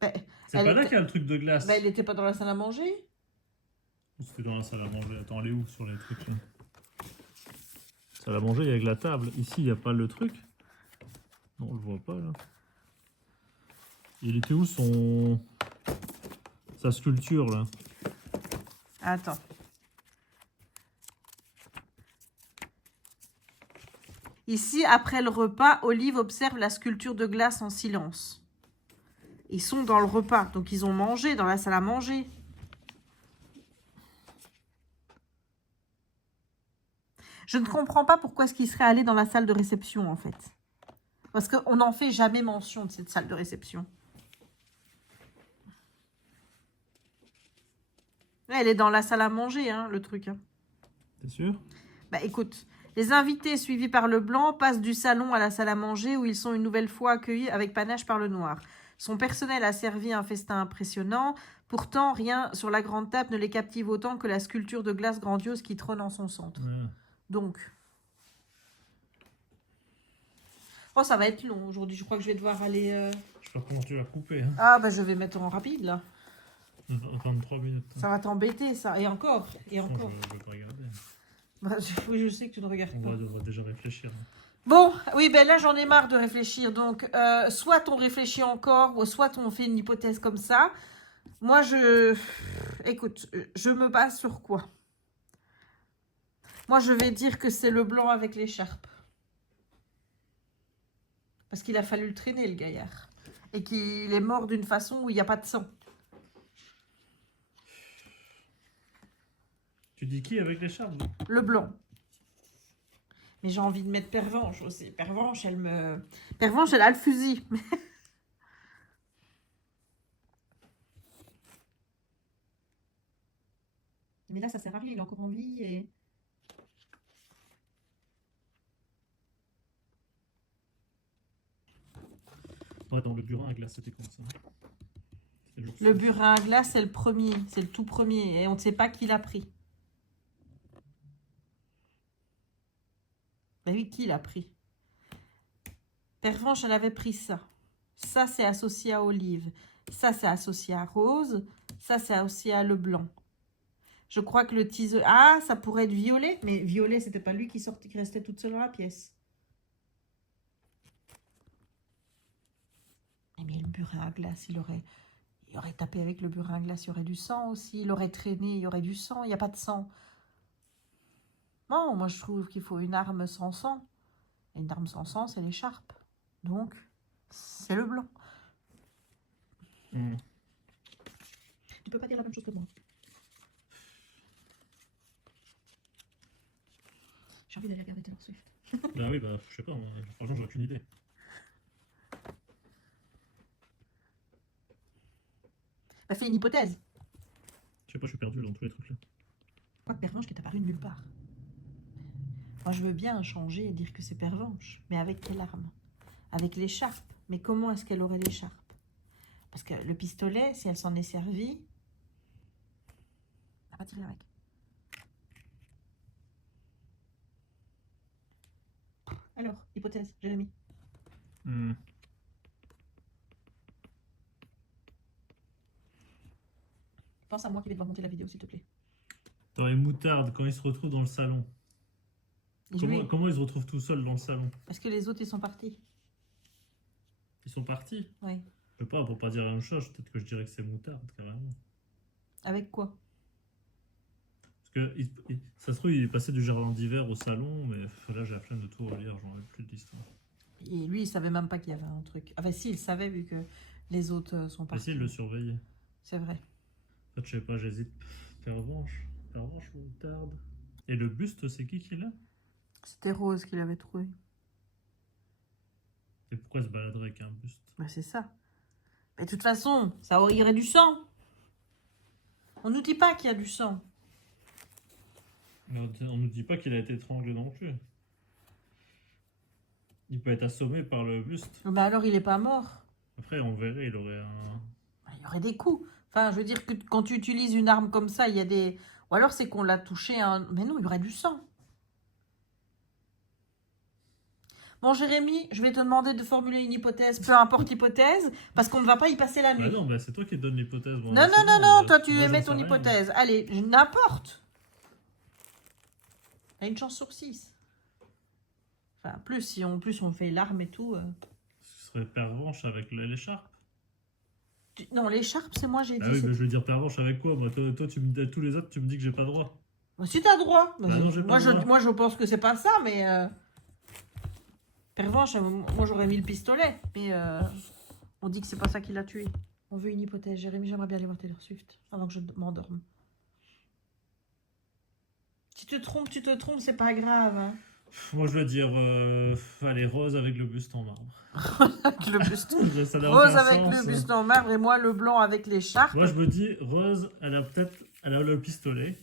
C'est pas là qu'il y a le truc de glace. Bah, il était pas dans la salle à manger? C'était dans la salle à manger. Attends, elle est où sur les trucs là? Salle à manger, il y a avec la table. Ici, il n'y a pas le truc. Non, on le voit pas là. Il était où sa sculpture là? Attends. Ici, après le repas, Olive observe la sculpture de glace en silence. Ils sont dans le repas, donc ils ont mangé dans la salle à manger. Je ne comprends pas pourquoi est-ce qu'il serait allé dans la salle de réception, en fait. Parce qu'on n'en fait jamais mention de cette salle de réception. Elle est dans la salle à manger, hein, le truc. Hein. T'es sûr? Bah écoute, les invités suivis par le blanc passent du salon à la salle à manger où ils sont une nouvelle fois accueillis avec panache par le noir. Son personnel a servi un festin impressionnant. Pourtant, rien sur la grande table ne les captive autant que la sculpture de glace grandiose qui trône en son centre. Ouais. Donc... Oh, ça va être long aujourd'hui. Je crois que je vais devoir aller... Je sais pas comment tu vas couper. Hein. Ah, bah je vais mettre en rapide, là. 23 minutes. Hein. Ça va t'embêter, ça. Et encore. Et encore. Je vais pas regarder. Bah, oui, je sais que tu ne regardes pas. On devrait déjà réfléchir. Hein. Bon, oui, ben là, j'en ai marre de réfléchir. Donc, soit on réfléchit encore, ou soit on fait une hypothèse comme ça. Moi, écoute, je me base sur quoi? Moi, je vais dire que c'est le blanc avec l'écharpe. Parce qu'il a fallu le traîner, le gaillard. Et qu'il est mort d'une façon où il n'y a pas de sang. Tu dis qui avec l'écharpe? Le blanc. Mais j'ai envie de mettre Pervenche aussi. Pervenche, elle a le fusil. Mais là, ça sert à rien. Il est encore en vie et... Ouais, attends, le burin à glace, c'était comme ça. Le burin à glace, c'est le premier. C'est le tout premier. Et on ne sait pas qui l'a pris. Ben oui, qui l'a pris? Pervenche, elle avait pris ça. Ça, c'est associé à Olive. Ça, c'est associé à Rose. Ça, c'est associé à Leblanc. Je crois que le teaser... Ah, ça pourrait être Violet. Mais Violet, c'était pas lui qui restait toute seule dans la pièce. Mais le burin à glace, il aurait tapé avec le burin à glace. Il y aurait du sang aussi. Il aurait traîné. Il y aurait du sang. Il n'y a pas de sang. Non, moi, je trouve qu'il faut une arme sans sang. Et une arme sans sang, c'est l'écharpe. Donc, c'est le blanc. Mmh. Tu peux pas dire la même chose que moi. J'ai envie d'aller regarder Taylor Swift. Bah oui, bah je sais pas, moi, franchement j'aurais aucune idée. Bah, fais une hypothèse. Je sais pas, je suis perdu dans tous les trucs là. Pourquoi Pervenche qui est apparu de nulle part? Moi, je veux bien changer et dire que c'est Pervenche, mais avec quelle arme? Avec l'écharpe. Mais comment est-ce qu'elle aurait l'écharpe? Parce que le pistolet, si elle s'en est servie, elle n'a pas tiré avec. Alors, hypothèse, Jérémy. Pense à moi qui vais devoir monter la vidéo, s'il te plaît. Dans les moutardes, quand ils se retrouvent dans le salon, Oui, comment ils se retrouvent tout seuls dans le salon? parce que les autres, ils sont partis. Ils sont partis? Oui. Je sais pas, pour pas dire la même chose, peut-être que je dirais que c'est moutarde, carrément. Avec quoi? Parce que ça se trouve, il est passé du jardin d'hiver au salon, mais là j'ai la flemme de tout relire, j'en ai plus de l'histoire. Et lui, il savait même pas qu'il y avait un truc. Enfin, si, il savait vu que les autres sont Mais partis. si, il le surveillait. C'est vrai. En fait, je sais pas, j'hésite. Pervenche ou moutarde. Et le buste, c'est qui l'a? C'était Rose qui l'avait trouvé. Et pourquoi il se baladerait avec un buste? Bah, c'est ça. Mais de toute façon, ça aurait, il y aurait du sang. On nous dit pas qu'il y a du sang. Mais on nous dit pas qu'il a été étranglé non plus. Il peut être assommé par le buste. Bah alors, il est pas mort. Après, on verrait, il aurait un... Bah, il y aurait des coups. Enfin, je veux dire que quand tu utilises une arme comme ça, il y a des... Ou alors c'est qu'on l'a touché. Mais non, il y aurait du sang. Bon, Jérémy, je vais te demander de formuler une hypothèse, peu importe l'hypothèse, parce qu'on ne va pas y passer la nuit. Bah non, bah c'est toi qui donne l'hypothèse. Bon, non, c'est non, bon, non, toi tu moi, émets j'en sais ton rien. hypothèse. Allez, n'importe. Il y a une chance sur 6. Enfin, plus, si on, plus on fait l'arme et tout. Ce serait Pervenche avec l'écharpe. Non, l'écharpe, c'est moi, j'ai dit. Ah oui, mais je veux dire Pervenche avec quoi? Moi, toi tu me dis, tous les autres, tu me dis que j'ai pas droit. Bah, si t'as droit. Bah non, j'ai pas droit. Moi, je pense que c'est pas ça, mais... Pervenche, moi, j'aurais mis le pistolet. Mais on dit que c'est pas ça qui l'a tué. On veut une hypothèse. Jérémy, j'aimerais bien aller voir Taylor Swift avant que je m'endorme. Si tu te trompes, c'est pas grave. Hein. Moi, je veux dire, allez, Rose avec le buste en marbre. Avec le buste. Ça n'a Rose aucun avec sens. le buste en marbre et moi le blanc avec l'écharpe. Moi, je me dis, Rose, elle a le pistolet.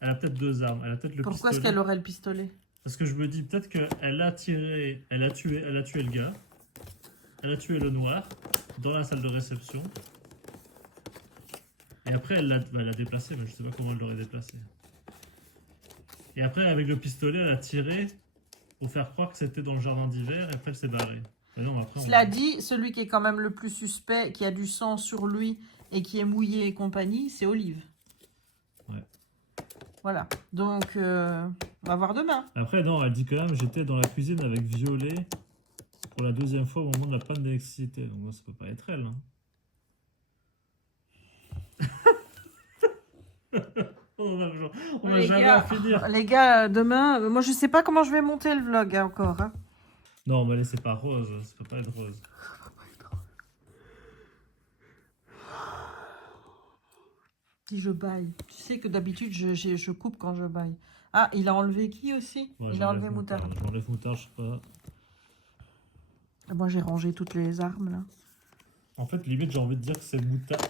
Elle a peut-être deux armes. Elle a peut-être le Pourquoi pistolet. est-ce qu'elle aurait le pistolet? Parce que je me dis peut-être qu'elle a tiré, elle a tué le gars. Elle a tué le noir dans la salle de réception. Et après, elle l'a déplacé, mais je sais pas comment elle l'aurait déplacé. Et après, avec le pistolet, elle a tiré pour faire croire que c'était dans le jardin d'hiver, et après, elle s'est barrée. Mais non, après, Cela dit, celui qui est quand même le plus suspect, qui a du sang sur lui et qui est mouillé et compagnie, c'est Olive. Ouais. Voilà. Donc, on va voir demain. Après, non, elle dit quand même, j'étais dans la cuisine avec Violet pour la deuxième fois au moment de la panne d'électricité. Donc, moi, ça peut pas être elle. Hein. On va jamais en finir. Les gars, demain, moi je sais pas comment je vais monter le vlog hein, encore. Hein. Non, mais c'est pas Rose, ça peut pas être Rose. Si je baille. Tu sais que d'habitude je coupe quand je baille. Ah, il a enlevé qui aussi? Ouais, il a enlevé Moutarde. J'enlève Moutarde, je sais pas. Moi j'ai rangé toutes les armes là. En fait, limite, j'ai envie de dire que c'est Moutarde.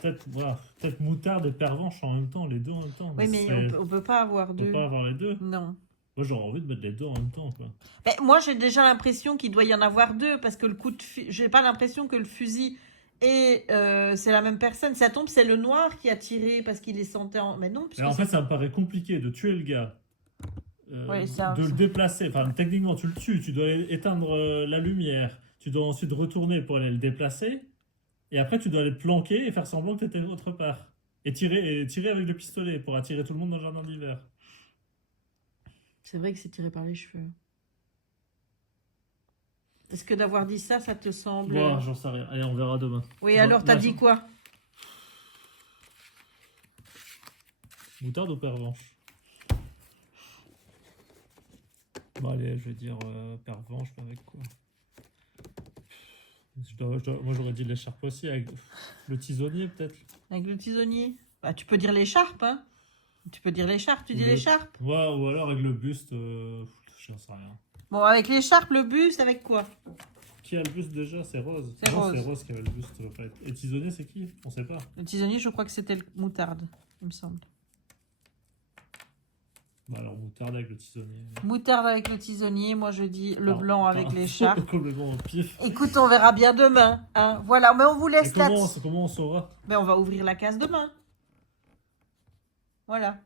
Peut-être Moutarde et Pervenche en même temps, les deux en même temps. Oui, mais on peut pas avoir deux. On peut pas avoir les deux. Non. Moi, j'aurais envie de mettre les deux en même temps, quoi. Mais moi j'ai déjà l'impression qu'il doit y en avoir deux parce que le coup de j'ai pas l'impression que le fusil et c'est la même personne. Ça tombe, c'est le noir qui a tiré parce qu'il les sentait en. Mais non. Mais en fait, ça me paraît compliqué de tuer le gars. Oui, ça, de le déplacer. Enfin, techniquement, tu le tues, tu dois éteindre la lumière. Tu dois ensuite retourner pour aller le déplacer. Et après, tu dois aller te planquer et faire semblant que tu étais autre part. Et tirer avec le pistolet pour attirer tout le monde dans le jardin d'hiver. C'est vrai que c'est tiré par les cheveux. Est-ce que d'avoir dit ça, ça te semble... Bon, j'en sais rien. Allez, on verra demain. Oui, alors t'as dit quoi? Moutarde ou Pervenche? Bon, allez, je vais dire Pervenche, mais avec quoi? Moi, j'aurais dit l'écharpe aussi, avec le tisonnier, peut-être. Avec le tisonnier? Bah, tu peux dire l'écharpe, hein? Tu peux dire l'écharpe, tu dis l'écharpe? Ouais, ou alors avec le buste, je sais rien. Bon, avec l'écharpe, le buste, avec quoi? Qui a le boost déjà? C'est Rose. C'est Non, Rose. c'est Rose qui avait le boost. Ça va pas être... Et Tisonnier, c'est qui? On sait pas. Le tisonnier, je crois que c'était le moutarde, il me semble. Bah alors, moutarde avec le tisonnier. Moutarde avec le tisonnier, moi je dis le blanc avec les chats. Complètement au pif. Écoute, on verra bien demain. Hein. Voilà, mais on vous Et laisse là. comment on saura? Mais on va ouvrir la case demain. Voilà.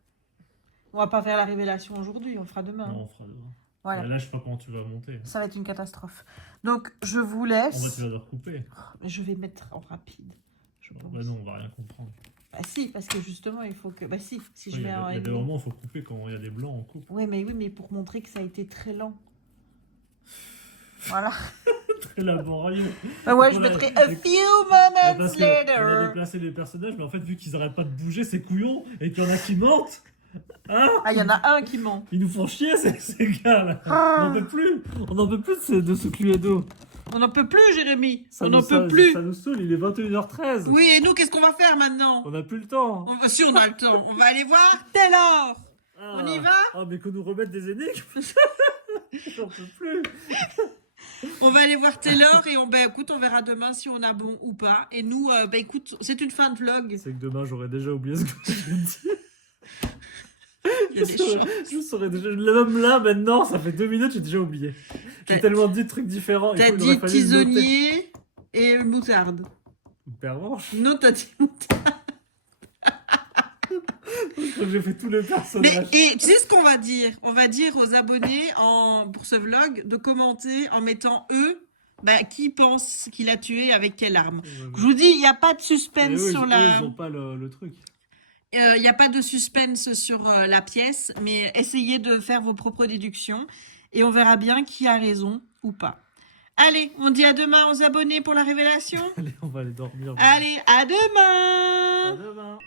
On va pas faire la révélation aujourd'hui, on le fera demain. Non, on fera demain. Voilà. Mais là, je sais pas comment tu vas monter. Ça va être une catastrophe. Donc, je vous En laisse. fait, tu vas devoir couper. Je vais mettre en rapide. Je pense. Bah non, on va rien comprendre. Bah si, parce que justement, il faut que... Bah si Oui, je il y mets a, un... il y a des moments où il faut couper quand il y a des blancs, on coupe. Oui, mais pour montrer que ça a été très lent. Voilà. Très laborieux. Bah ouais, je Voilà, mettrai a few Bah, moments parce qu'on a later. déplacé les personnages, mais en fait, vu qu'ils arrêtent pas de bouger, ces couillons, et qu'il y en a qui mentent, hein, Ah, il y en a un qui ment. ils nous font chier, ces gars-là. Ah. On n'en peut plus. On n'en peut plus de ce Cluedo. On n'en peut plus, Jérémy. Ça On nous- n'en peut ça- plus. Ça nous saoule, il est 21h13. Oui, et nous, qu'est-ce qu'on va faire maintenant? On n'a plus le temps. Si on a le temps, on va aller voir Taylor. Ah. On y va? Ah, mais qu'on nous remette des énigmes. J'en peux plus. On va aller voir Taylor et écoute, on verra demain si on a bon ou pas. Et nous, écoute, c'est une fin de vlog. C'est que demain, j'aurais déjà oublié ce que je vous dis. Il y a des chances. Je saurais déjà, même là, maintenant, ça fait 2 minutes, j'ai déjà oublié. J'ai T'as- tellement dit de trucs différents. T'as il aurait dit fallu le noter. tisonnier et moutarde. Pervenche. Non, t'as dit moutarde. Je crois que j'ai fait tous les Mais, personnages. et tu sais ce qu'on va dire? On va dire aux abonnés pour ce vlog de commenter en mettant eux, qui pense qu'il a tué avec quelle arme. Je vous dis, il n'y a pas de suspense Mais eux, sur eux, la... ils ont pas le truc. Il n'y a pas de suspense sur la pièce, mais essayez de faire vos propres déductions et on verra bien qui a raison ou pas. Allez, on dit à demain aux abonnés pour la révélation. Allez, on va aller dormir. Allez, à demain! À demain.